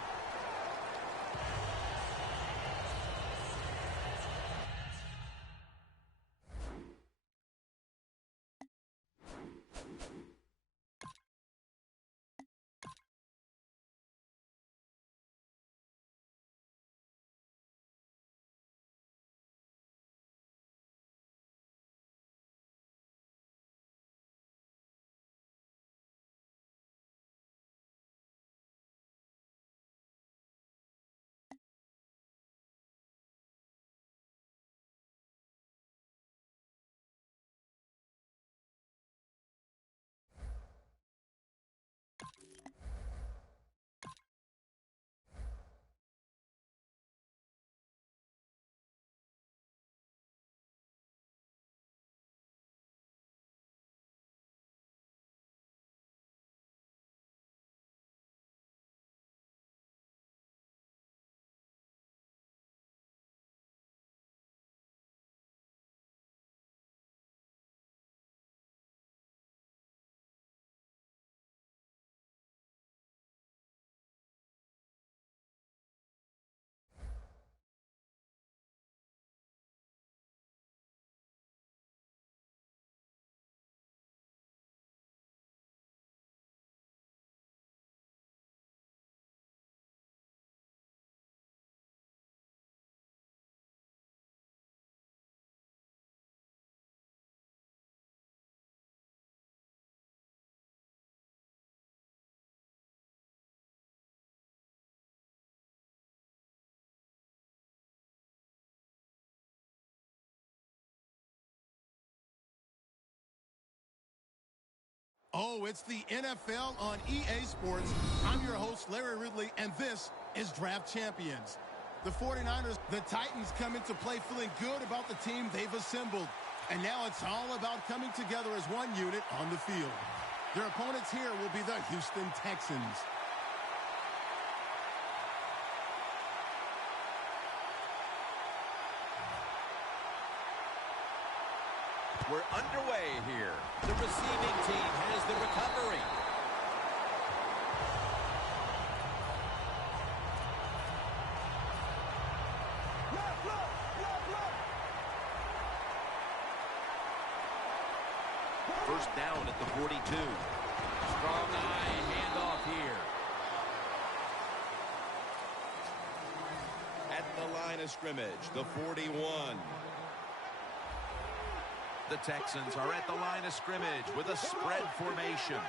Oh, it's the NFL on EA Sports. I'm your host, Larry Ridley, and this is Draft Champions. The 49ers, the Titans come into play feeling good about the team they've assembled. And now it's all about coming together as one unit on the field. Their opponents here will be the Houston Texans. We're underway here. The receiving team has the recovery. First down at the 42. Strong eye handoff here. At the line of scrimmage, the 41. The Texans are at the line of scrimmage with a spread formation.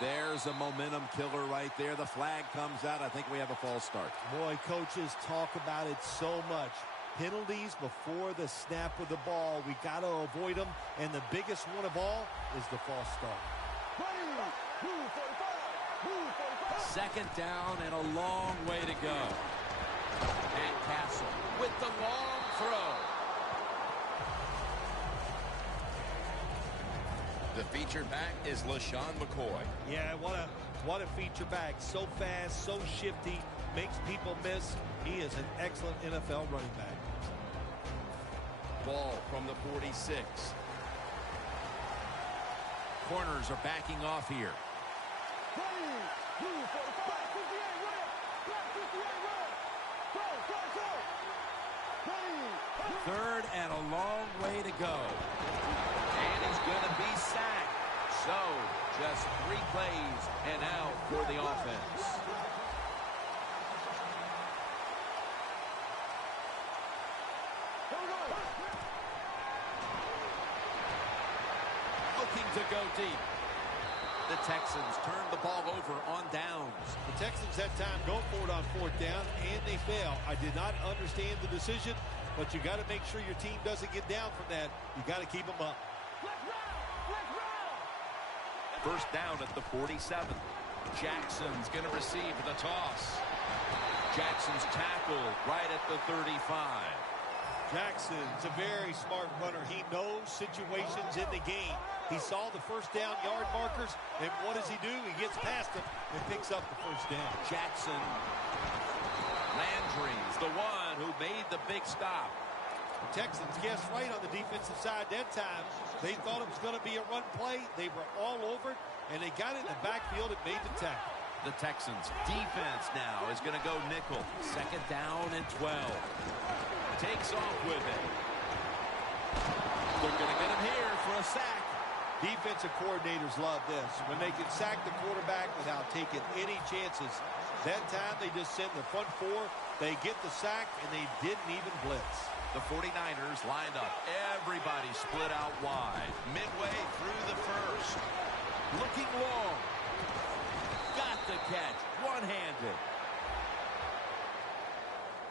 There's a momentum killer right there. The flag comes out. I think we have a false start. Boy, coaches talk about it so much. Penalties before the snap of the ball. We got to avoid them. And the biggest one of all is the false start. Second down and a long way to go. And Castle with the long throw. The feature back is LaShawn McCoy. Yeah, what a feature back. So fast, so shifty, makes people miss. He is an excellent NFL running back. Ball from the 46. Corners are backing off here. Third and a long way to go. And he's going to be sacked. So, just 3 plays and out for the offense. Looking to go deep. The Texans turn the ball over on downs. The Texans that time go for it on 4th down, and they fail. I did not understand the decision, but you got to make sure your team doesn't get down from that. You got to keep them up. First down at the 47. Jackson's going to receive the toss. Jackson's tackled right at the 35. Jackson's a very smart runner. He knows situations in the game. He saw the first down yard markers, and what does he do? He gets past them and picks up the first down. Jackson. Landry's the one who made the big stop. The Texans guessed right on the defensive side that time. They thought it was going to be a run play. They were all over it, and they got it in the backfield and made the tackle. The Texans defense now is going to go nickel. Second down and 12. Takes off with it. They're going to get him here for a sack. Defensive coordinators love this. When they can sack the quarterback without taking any chances. That time they just send the front 4. They get the sack, and they didn't even blitz. The 49ers lined up. Everybody split out wide. Midway through the first. Looking long. Got the catch. One-handed.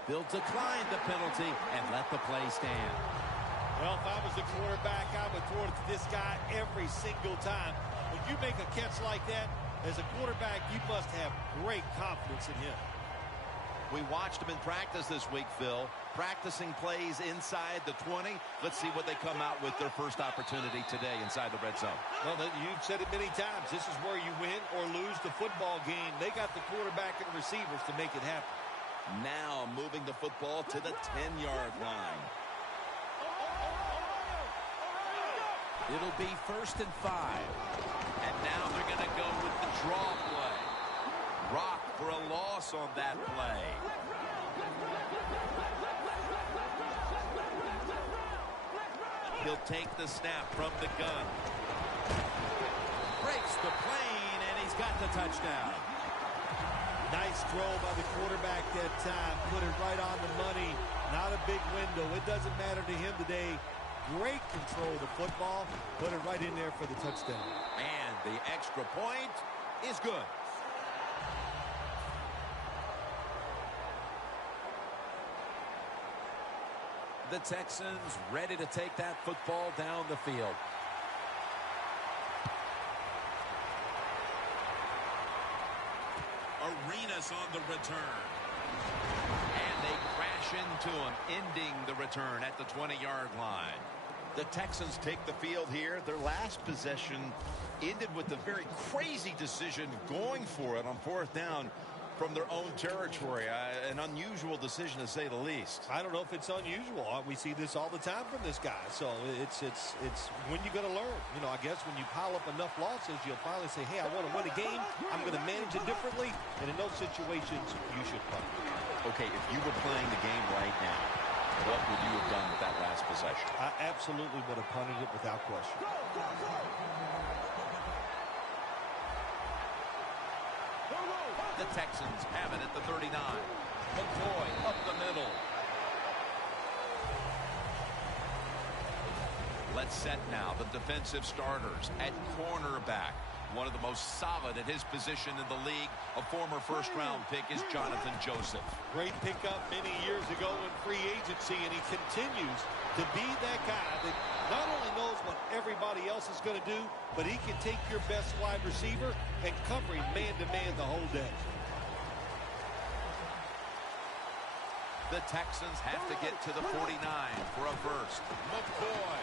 They'll decline the penalty and let the play stand. Well, if I was the quarterback, I would throw it to this guy every single time. When you make a catch like that, as a quarterback, you must have great confidence in him. We watched him in practice this week, Phil. Practicing plays inside the 20. Let's see what they come out with their first opportunity today inside the red zone. Well, you've said it many times. This is where you win or lose the football game. They got the quarterback and receivers to make it happen. Now moving the football to the 10-yard line. It'll be 1st and 5. And now they're going to go with the draw play. Rock for a loss on that play. He'll take the snap from the gun. Breaks the plane, and he's got the touchdown. Nice throw by the quarterback that time. Put it right on the money. Not a big window. It doesn't matter to him today. Great control of the football. Put it right in there for the touchdown. And the extra point is good. The Texans ready to take that football down the field. Venus on the return. And they crash into him, ending the return at the 20-yard line. The Texans take the field here. Their last possession ended with a very crazy decision going for it on 4th down from their own territory. An unusual decision, to say the least. I don't know if it's unusual. We see this all the time from this guy. So it's when you're going to learn. You know, I guess when you pile up enough losses, you'll finally say, hey, I want to win a game. I'm going to manage it differently. And in those situations, you should punt. Okay, if you were playing the game right now, what would you have done with that last possession? I absolutely would have punted it without question. The Texans have it at the 39. McCoy up the middle. Let's set now the defensive starters at cornerback. One of the most solid at his position in the league. A former first-round pick is Jonathan Joseph. Great pickup many years ago in free agency, and he continues to be that guy that not only knows what everybody else is going to do, but he can take your best wide receiver and cover him man-to-man the whole day. The Texans have to get to the 49 for a first. McCoy.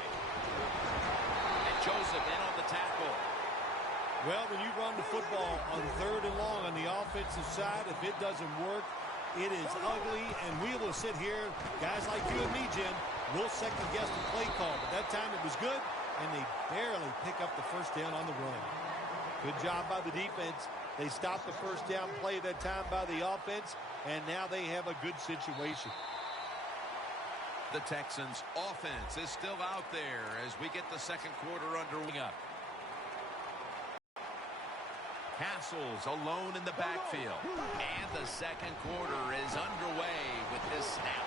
And Joseph in on the tackle. Well, when you run the football on 3rd and long on the offensive side, if it doesn't work, it is ugly, and we will sit here, guys like you and me, Jim, we'll second-guess the play call. But that time it was good, and they barely pick up the first down on the run. Good job by the defense. They stopped the first down play that time by the offense, and now they have a good situation. The Texans' offense is still out there as we get the second quarter underway. Castles alone in the backfield. And the second quarter is underway with this snap.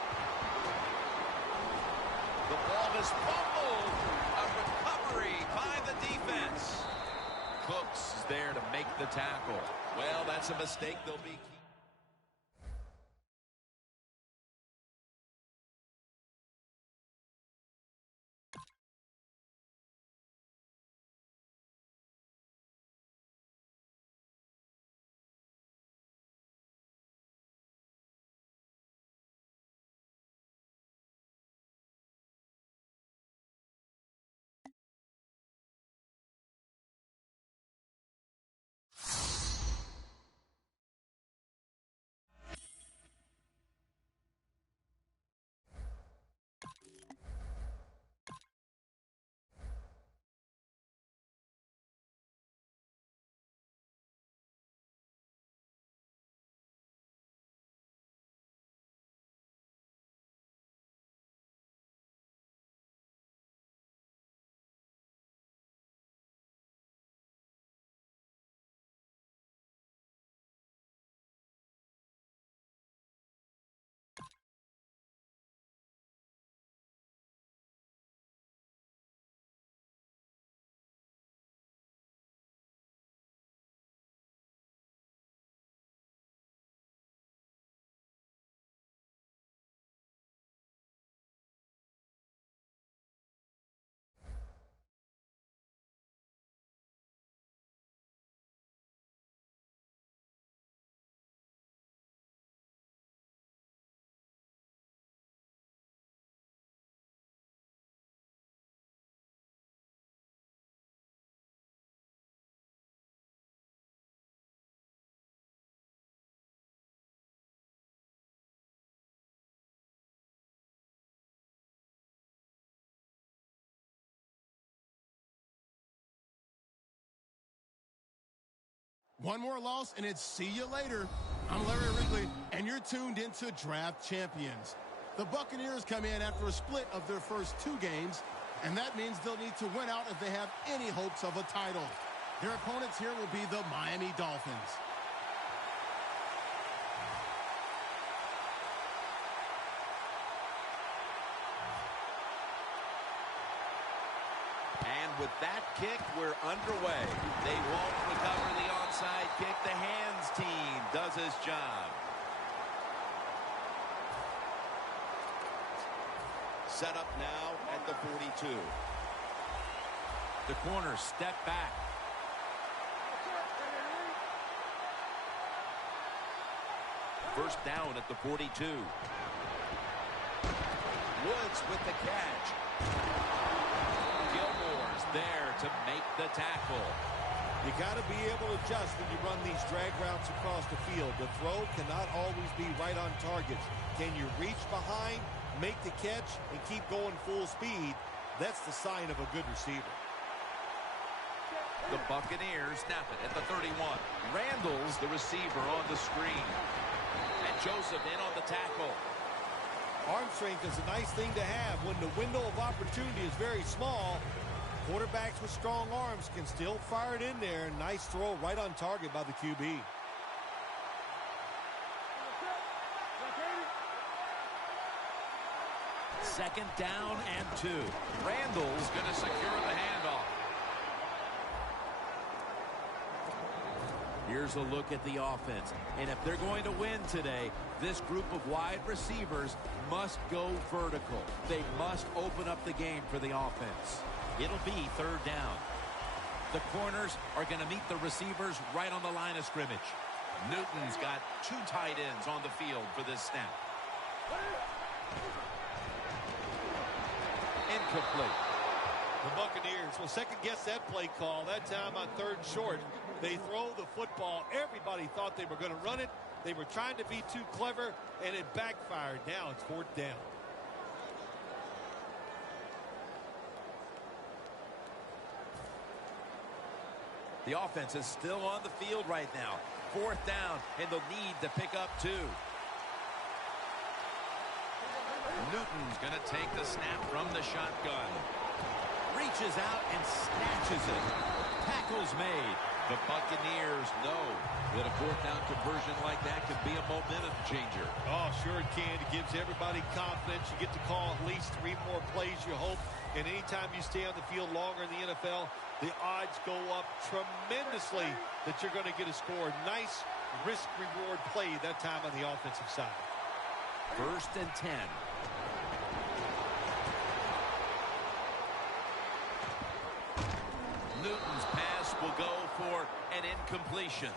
The ball is fumbled. A recovery by the defense. Cooks is there to make the tackle. Well, that's a mistake they'll be. One more loss, and it's see you later. I'm Larry Ridley, and you're tuned into Draft Champions. The Buccaneers come in after a split of their first 2 games, and that means they'll need to win out if they have any hopes of a title. Their opponents here will be the Miami Dolphins. With that kick, we're underway. They won't recover the onside kick. The hands team does his job. Set up now at the 42. The corners step back. First down at the 42. Woods with the catch. Gilmore's there to make the tackle. You got to be able to adjust when you run these drag routes across the field. The throw cannot always be right on target. Can you reach behind, make the catch, and keep going full speed? That's the sign of a good receiver. The Buccaneers snap it at the 31. Randall's the receiver on the screen. And Joseph in on the tackle. Arm strength is a nice thing to have when the window of opportunity is very small. Quarterbacks with strong arms can still fire it in there. Nice throw right on target by the QB. Second down and 2. Randall's going to secure the handoff. Here's a look at the offense. And if they're going to win today, this group of wide receivers must go vertical. They must open up the game for the offense. It'll be third down. The corners are going to meet the receivers right on the line of scrimmage. Newton's got 2 tight ends on the field for this snap. Incomplete. The Buccaneers will second-guess that play call. That time on third and short, they throw the football. Everybody thought they were going to run it. They were trying to be too clever, and it backfired. Now it's fourth down. The offense is still on the field right now. Fourth down, and they'll need to pick up 2. Newton's going to take the snap from the shotgun. Reaches out and snatches it. Tackle's made. The Buccaneers know that a fourth down conversion like that can be a momentum changer. Oh, sure it can. It gives everybody confidence. You get to call at least 3 more plays, you hope. And anytime you stay on the field longer in the NFL, the odds go up tremendously that you're going to get a score. Nice risk-reward play that time on the offensive side. First and 10. Newton's pass will go for an incompletion.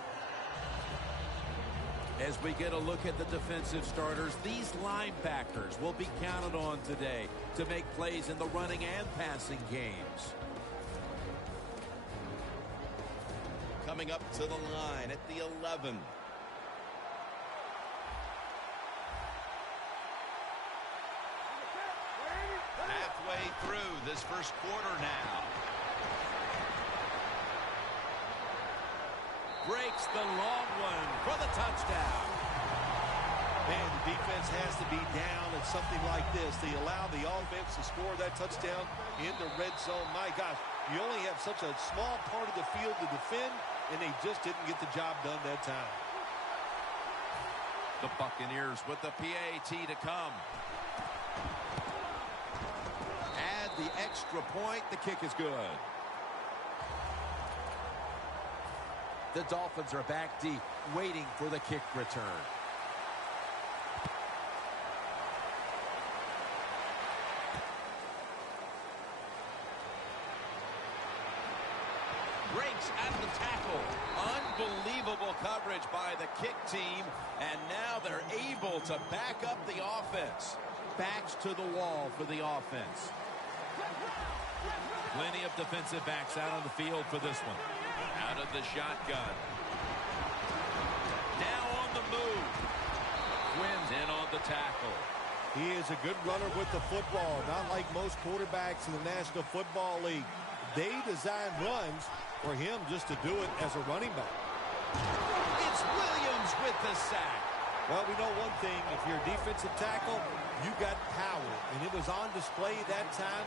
As we get a look at the defensive starters, these linebackers will be counted on today to make plays in the running and passing games. Coming up to the line at the 11. Halfway through this first quarter now. Breaks the long one for the touchdown. Man, the defense has to be down at something like this. They allow the offense to score that touchdown in the red zone. My gosh, you only have such a small part of the field to defend, and they just didn't get the job done that time. The Buccaneers with the PAT to come. Add the extra point. The kick is good. The Dolphins are back deep, waiting for the kick return. Breaks at the tackle. Unbelievable coverage by the kick team, and now they're able to back up the offense. Backs to the wall for the offense. Plenty of defensive backs out on the field for this one. Out of the shotgun. Now on the move. Quinn's in on the tackle. He is a good runner with the football, not like most quarterbacks in the National Football League. They design runs for him just to do it as a running back. It's Williams with the sack. Well, we know one thing. If you're a defensive tackle, you got power. And it was on display that time.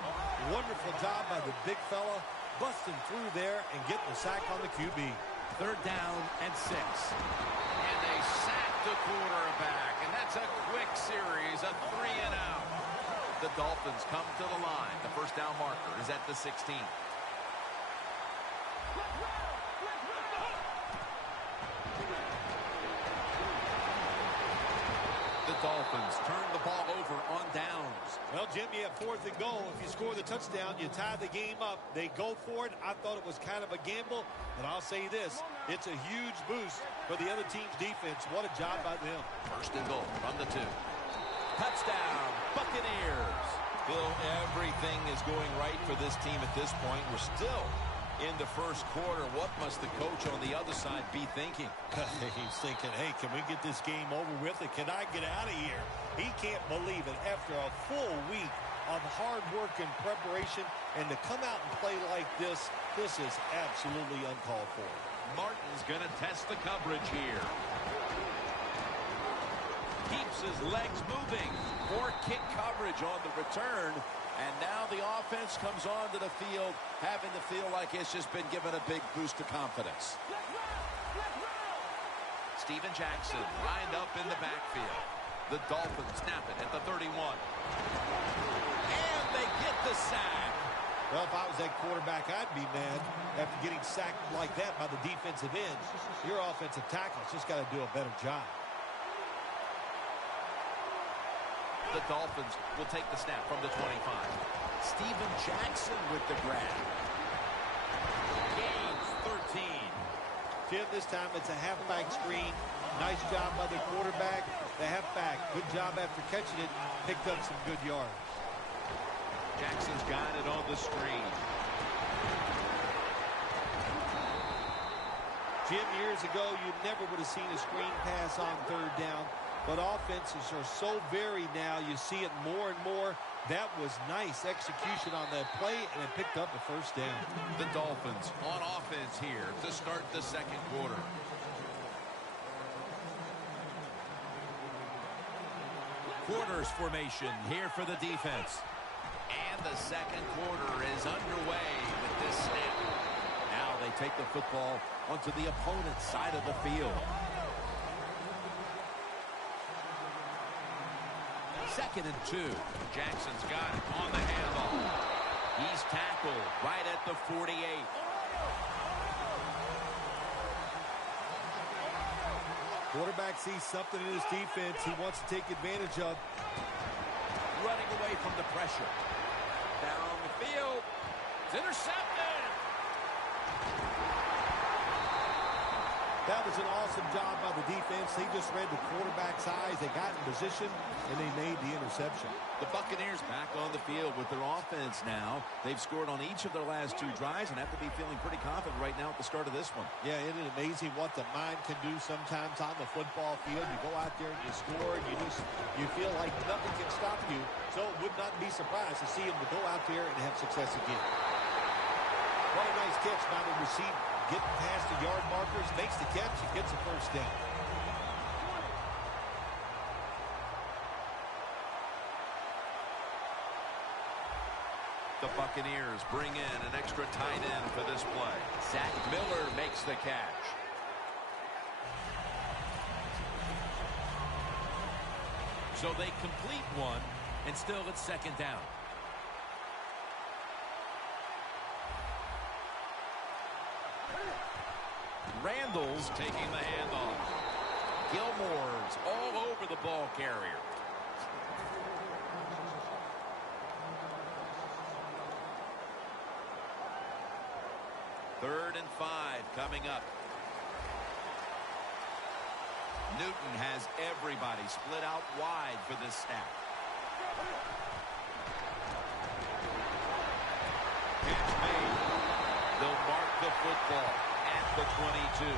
Wonderful job by the big fella, busting through there and getting the sack on the QB. Third down and 6. And they sack the quarterback. And that's a quick series, a 3 and out. The Dolphins come to the line. The first down marker is at the 16. The Dolphins turn the ball over on downs. Well, Jim, you have 4th and goal. If you score the touchdown, you tie the game up. They go for it. I thought it was kind of a gamble, but I'll say this. It's a huge boost for the other team's defense. What a job by them. 1st and goal from the 2. Touchdown, Buccaneers. Bill, everything is going right for this team at this point. We're still in the 1st quarter. What must the coach on the other side be thinking? He's thinking, hey, can we get this game over with and can I get out of here? He can't believe it. After a full week of hard work and preparation, and to come out and play like this is absolutely uncalled for. Martin's going to test the coverage here. Keeps his legs moving. More kick coverage on the return. And now the offense comes onto the field, having to feel like it's just been given a big boost of confidence. Steven Jackson lined up in the backfield. The Dolphins snap it at the 31. And they get the sack. Well, if I was that quarterback, I'd be mad after getting sacked like that by the defensive end. Your offensive tackle's just got to do a better job. The Dolphins will take the snap from the 25. Steven Jackson with the grab. Gains 13. Jim, this time it's a halfback screen. Nice job by the quarterback. The halfback, good job after catching it. Picked up some good yards. Jackson's got it on the screen. Jim, years ago, you never would have seen a screen pass on 3rd down. But offenses are so varied now. You see it more and more. That was nice execution on that play, and it picked up a 1st down. The Dolphins on offense here to start the 2nd quarter. Quarters formation here for the defense. And the 2nd quarter is underway with this snap. Now they take the football onto the opponent's side of the field. 2nd and 2. Jackson's got it on the handoff. He's tackled right at the 48. Quarterback sees something in his defense he wants to take advantage of. Running away from the pressure. Down the field. It's intercepted. That was an awesome job by the defense. They just read the quarterback's eyes. They got in position, and they made the interception. The Buccaneers back on the field with their offense now. They've scored on each of their last 2 drives and have to be feeling pretty confident right now at the start of this one. Yeah, isn't it amazing what the mind can do sometimes on the football field? You go out there and you score, and you feel like nothing can stop you. So it would not be surprised to see him to go out there and have success again. What a nice catch by the receiver. Getting past the yard markers, makes the catch, and gets a 1st down. The Buccaneers bring in an extra tight end for this play. Zach Miller makes the catch. So they complete one, and still it's 2nd down. Randall's taking the handoff. Gilmore's all over the ball carrier. Third and 5 coming up. Newton has everybody split out wide for this snap. Catch made. They'll mark the football at the 22.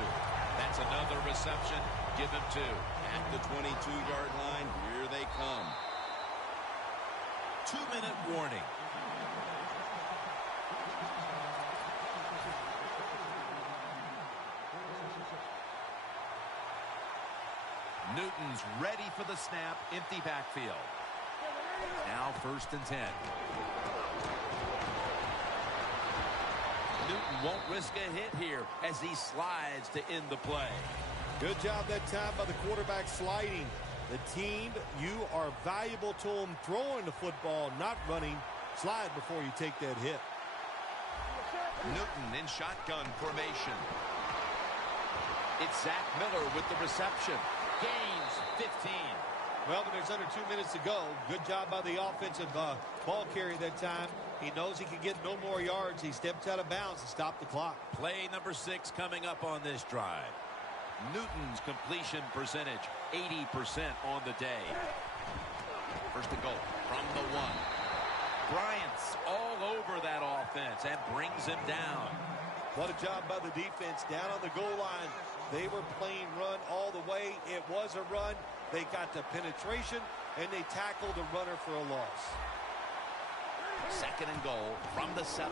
That's another reception. Give him 2. At the 22-yard line, here they come. 2-minute warning. Newton's ready for the snap. Empty backfield. Now 1st and 10. Newton won't risk a hit here as he slides to end the play. Good job that time by the quarterback sliding. The team, you are valuable to them throwing the football, not running. Slide before you take that hit. Newton in shotgun formation. It's Zach Miller with the reception. Gains 15. Well, when there's under 2 minutes to go, good job by the offensive ball carrier that time. He knows he can get no more yards. He steps out of bounds to stop the clock. Play number 6 coming up on this drive. Newton's completion percentage, 80% on the day. First and goal from the 1. Bryant's all over that offense and brings him down. What a job by the defense down on the goal line. They were playing run all the way. It was a run. They got the penetration, and they tackled the runner for a loss. Second and goal from the 7.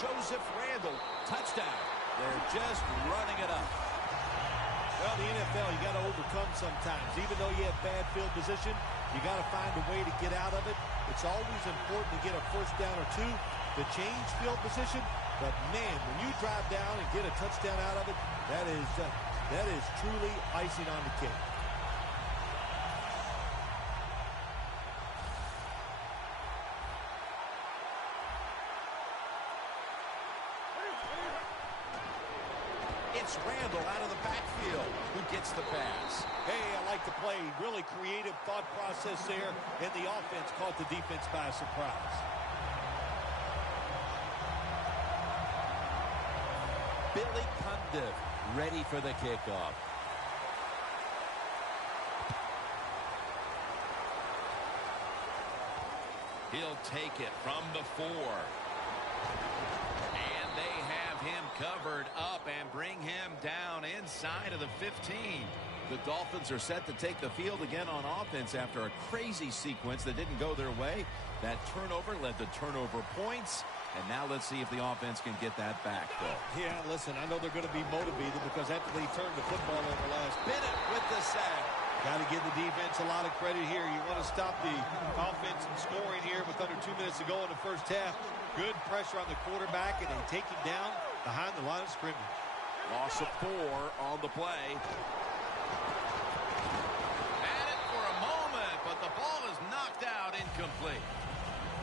Joseph Randle, touchdown. They're just running it up. Well, the NFL, you got to overcome sometimes. Even though you have bad field position, you got to find a way to get out of it. It's always important to get a first down or two to change field position. But, man, when you drive down and get a touchdown out of it, that is truly icing on the cake. It's Randall out of the backfield who gets the pass. Hey, I like the play. Really creative thought process there, and the offense caught the defense by surprise. Billy Cundiff ready for the kickoff. He'll take it from the 4. And they have him covered up and bring him down inside of the 15. The Dolphins are set to take the field again on offense after a crazy sequence that didn't go their way. That turnover led to turnover points. And now let's see if the offense can get that back, Bill. Yeah, listen, I know they're going to be motivated because after they turned the football over last. Bennett with the sack. Got to give the defense a lot of credit here. You want to stop the offense from scoring here with under 2 minutes to go in the first half. Good pressure on the quarterback, and they take him down behind the line of scrimmage. Loss of 4 on the play. Had it for a moment, but the ball is knocked out incomplete.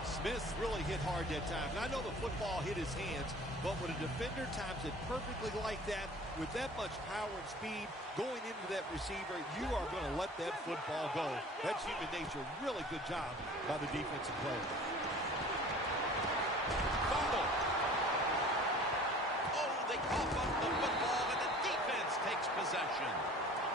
Smith really hit hard that time. And I know the football hit his hands, but when a defender times it perfectly like that, with that much power and speed going into that receiver, you are going to let that football go. That's human nature. Really good job by the defensive player. Fumble. Oh, they cough up the football, and the defense takes possession.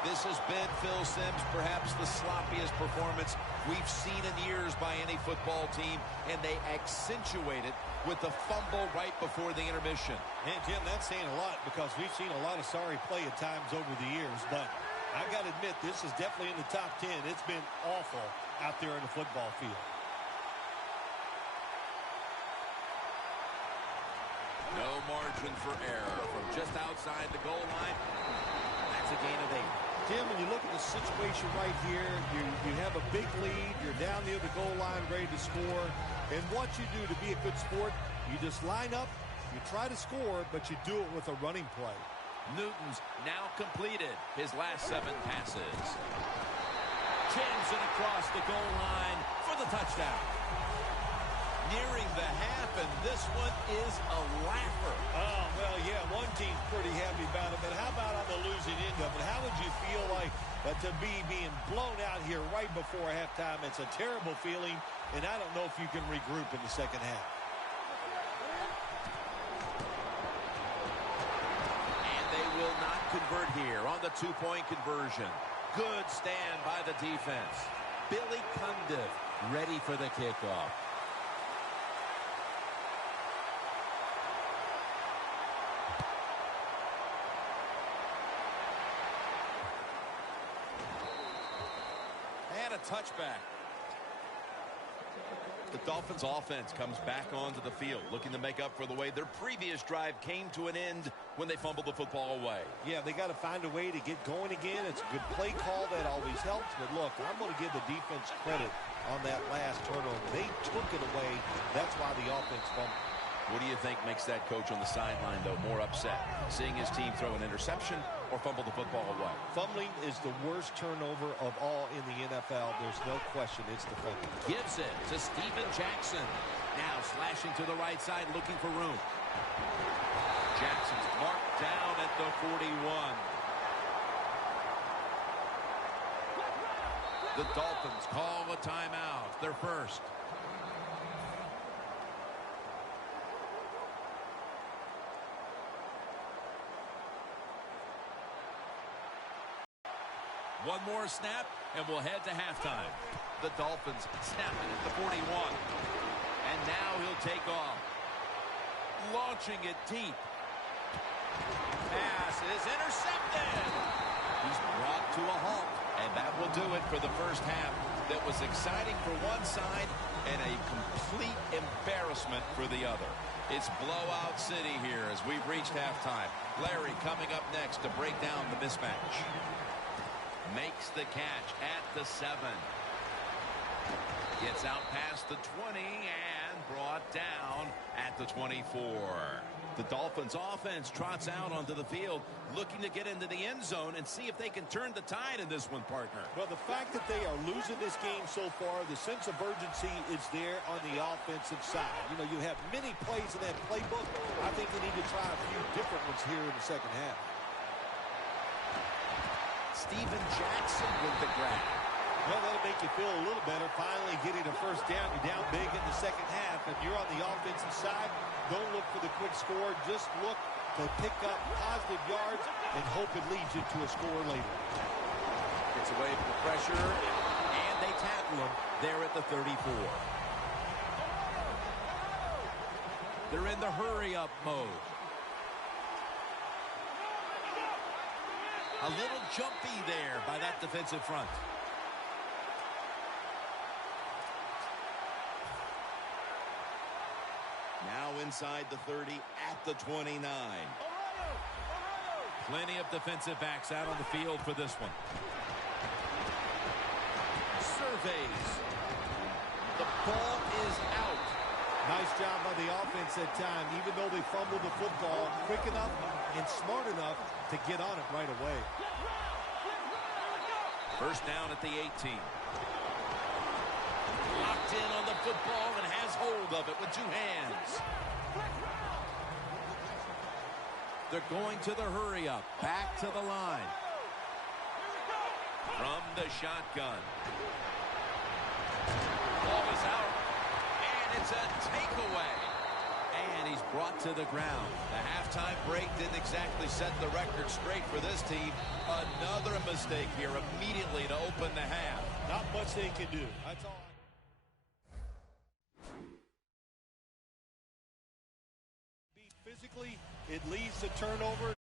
This has been Phil Simms, perhaps the sloppiest performance we've seen in years by any football team, and they accentuate it with the fumble right before the intermission. And, Jim, that's saying a lot because we've seen a lot of sorry play at times over the years, but I got to admit, this is definitely in the top 10. It's been awful out there in the football field. No margin for error from just outside the goal line. That's a gain of 8. Jim, when you look at the situation right here, you have a big lead, you're down near the goal line ready to score, and what you do to be a good sport, you just line up, you try to score, but you do it with a running play. Newton's now completed his last 7 passes. Jams it across the goal line for the touchdown. Nearing the half, and this one is a laugher. Oh, well, yeah, one team's pretty happy about it, but how about on the losing end of it? How would you feel like to be being blown out here right before halftime? It's a terrible feeling, and I don't know if you can regroup in the second half. And they will not convert here on the 2-point conversion. Good stand by the defense. Billy Cundiff ready for the kickoff. A touchback. The Dolphins offense comes back onto the field, looking to make up for the way their previous drive came to an end when they fumbled the football away. Yeah, they got to find a way to get going again. It's a good play call. That always helps. But look, I'm going to give the defense credit on that last turnover. They took it away. That's why the offense fumbled. What do you think makes that coach on the sideline, though, more upset? Seeing his team throw an interception or fumble the football away? Fumbling is the worst turnover of all in the NFL. There's no question it's the fumbling. Gives it to Steven Jackson. Now slashing to the right side, looking for room. Jackson's marked down at the 41. The Dolphins call a timeout, their first. One more snap, and we'll head to halftime. The Dolphins snap it at the 41. And now he'll take off. Launching it deep. Pass is intercepted. He's brought to a halt. And that will do it for the first half. That was exciting for one side and a complete embarrassment for the other. It's blowout city here as we've reached halftime. Larry coming up next to break down the mismatch. Makes the catch at the 7. Gets out past the 20 and brought down at the 24. The Dolphins offense trots out onto the field looking to get into the end zone and see if they can turn the tide in this one, partner. Well, the fact that they are losing this game so far, the sense of urgency is there on the offensive side. You know, you have many plays in that playbook. I think they need to try a few different ones here in the second half. Steven Jackson with the grab. Well, that'll make you feel a little better. Finally getting a first down. You're down big in the second half, and you're on the offensive side. Don't look for the quick score. Just look to pick up positive yards and hope it leads you to a score later. Gets away from the pressure, and they tackle him there at the 34. They're in the hurry-up mode. A little jumpy there by that defensive front. Now inside the 30 at the 29. Plenty of defensive backs out on the field for this one. Surveys. The ball is out. Nice job by the offense that time. Even though they fumbled the football, quick enough and smart enough to get on it right away. First down at the 18. Locked in on the football and has hold of it with two hands. They're going to the hurry-up. Back to the line. From the shotgun. Ball is out. And it's a takeaway. And he's brought to the ground. The halftime break didn't exactly set the record straight for this team. Another mistake here immediately to open the half. Not much they can do. That's all. Physically, it leads to turnover.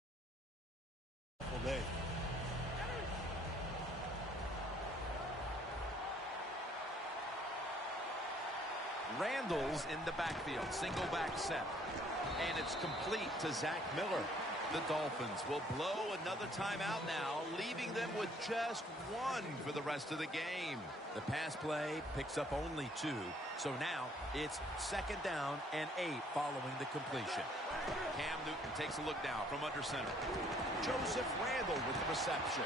Randall's in the backfield. Single back set. And it's complete to Zach Miller. The Dolphins will blow another timeout now, leaving them with just one for the rest of the game. The pass play picks up only 2. So now it's second down and 8 following the completion. Cam Newton takes a look now from under center. Joseph Randall with the reception.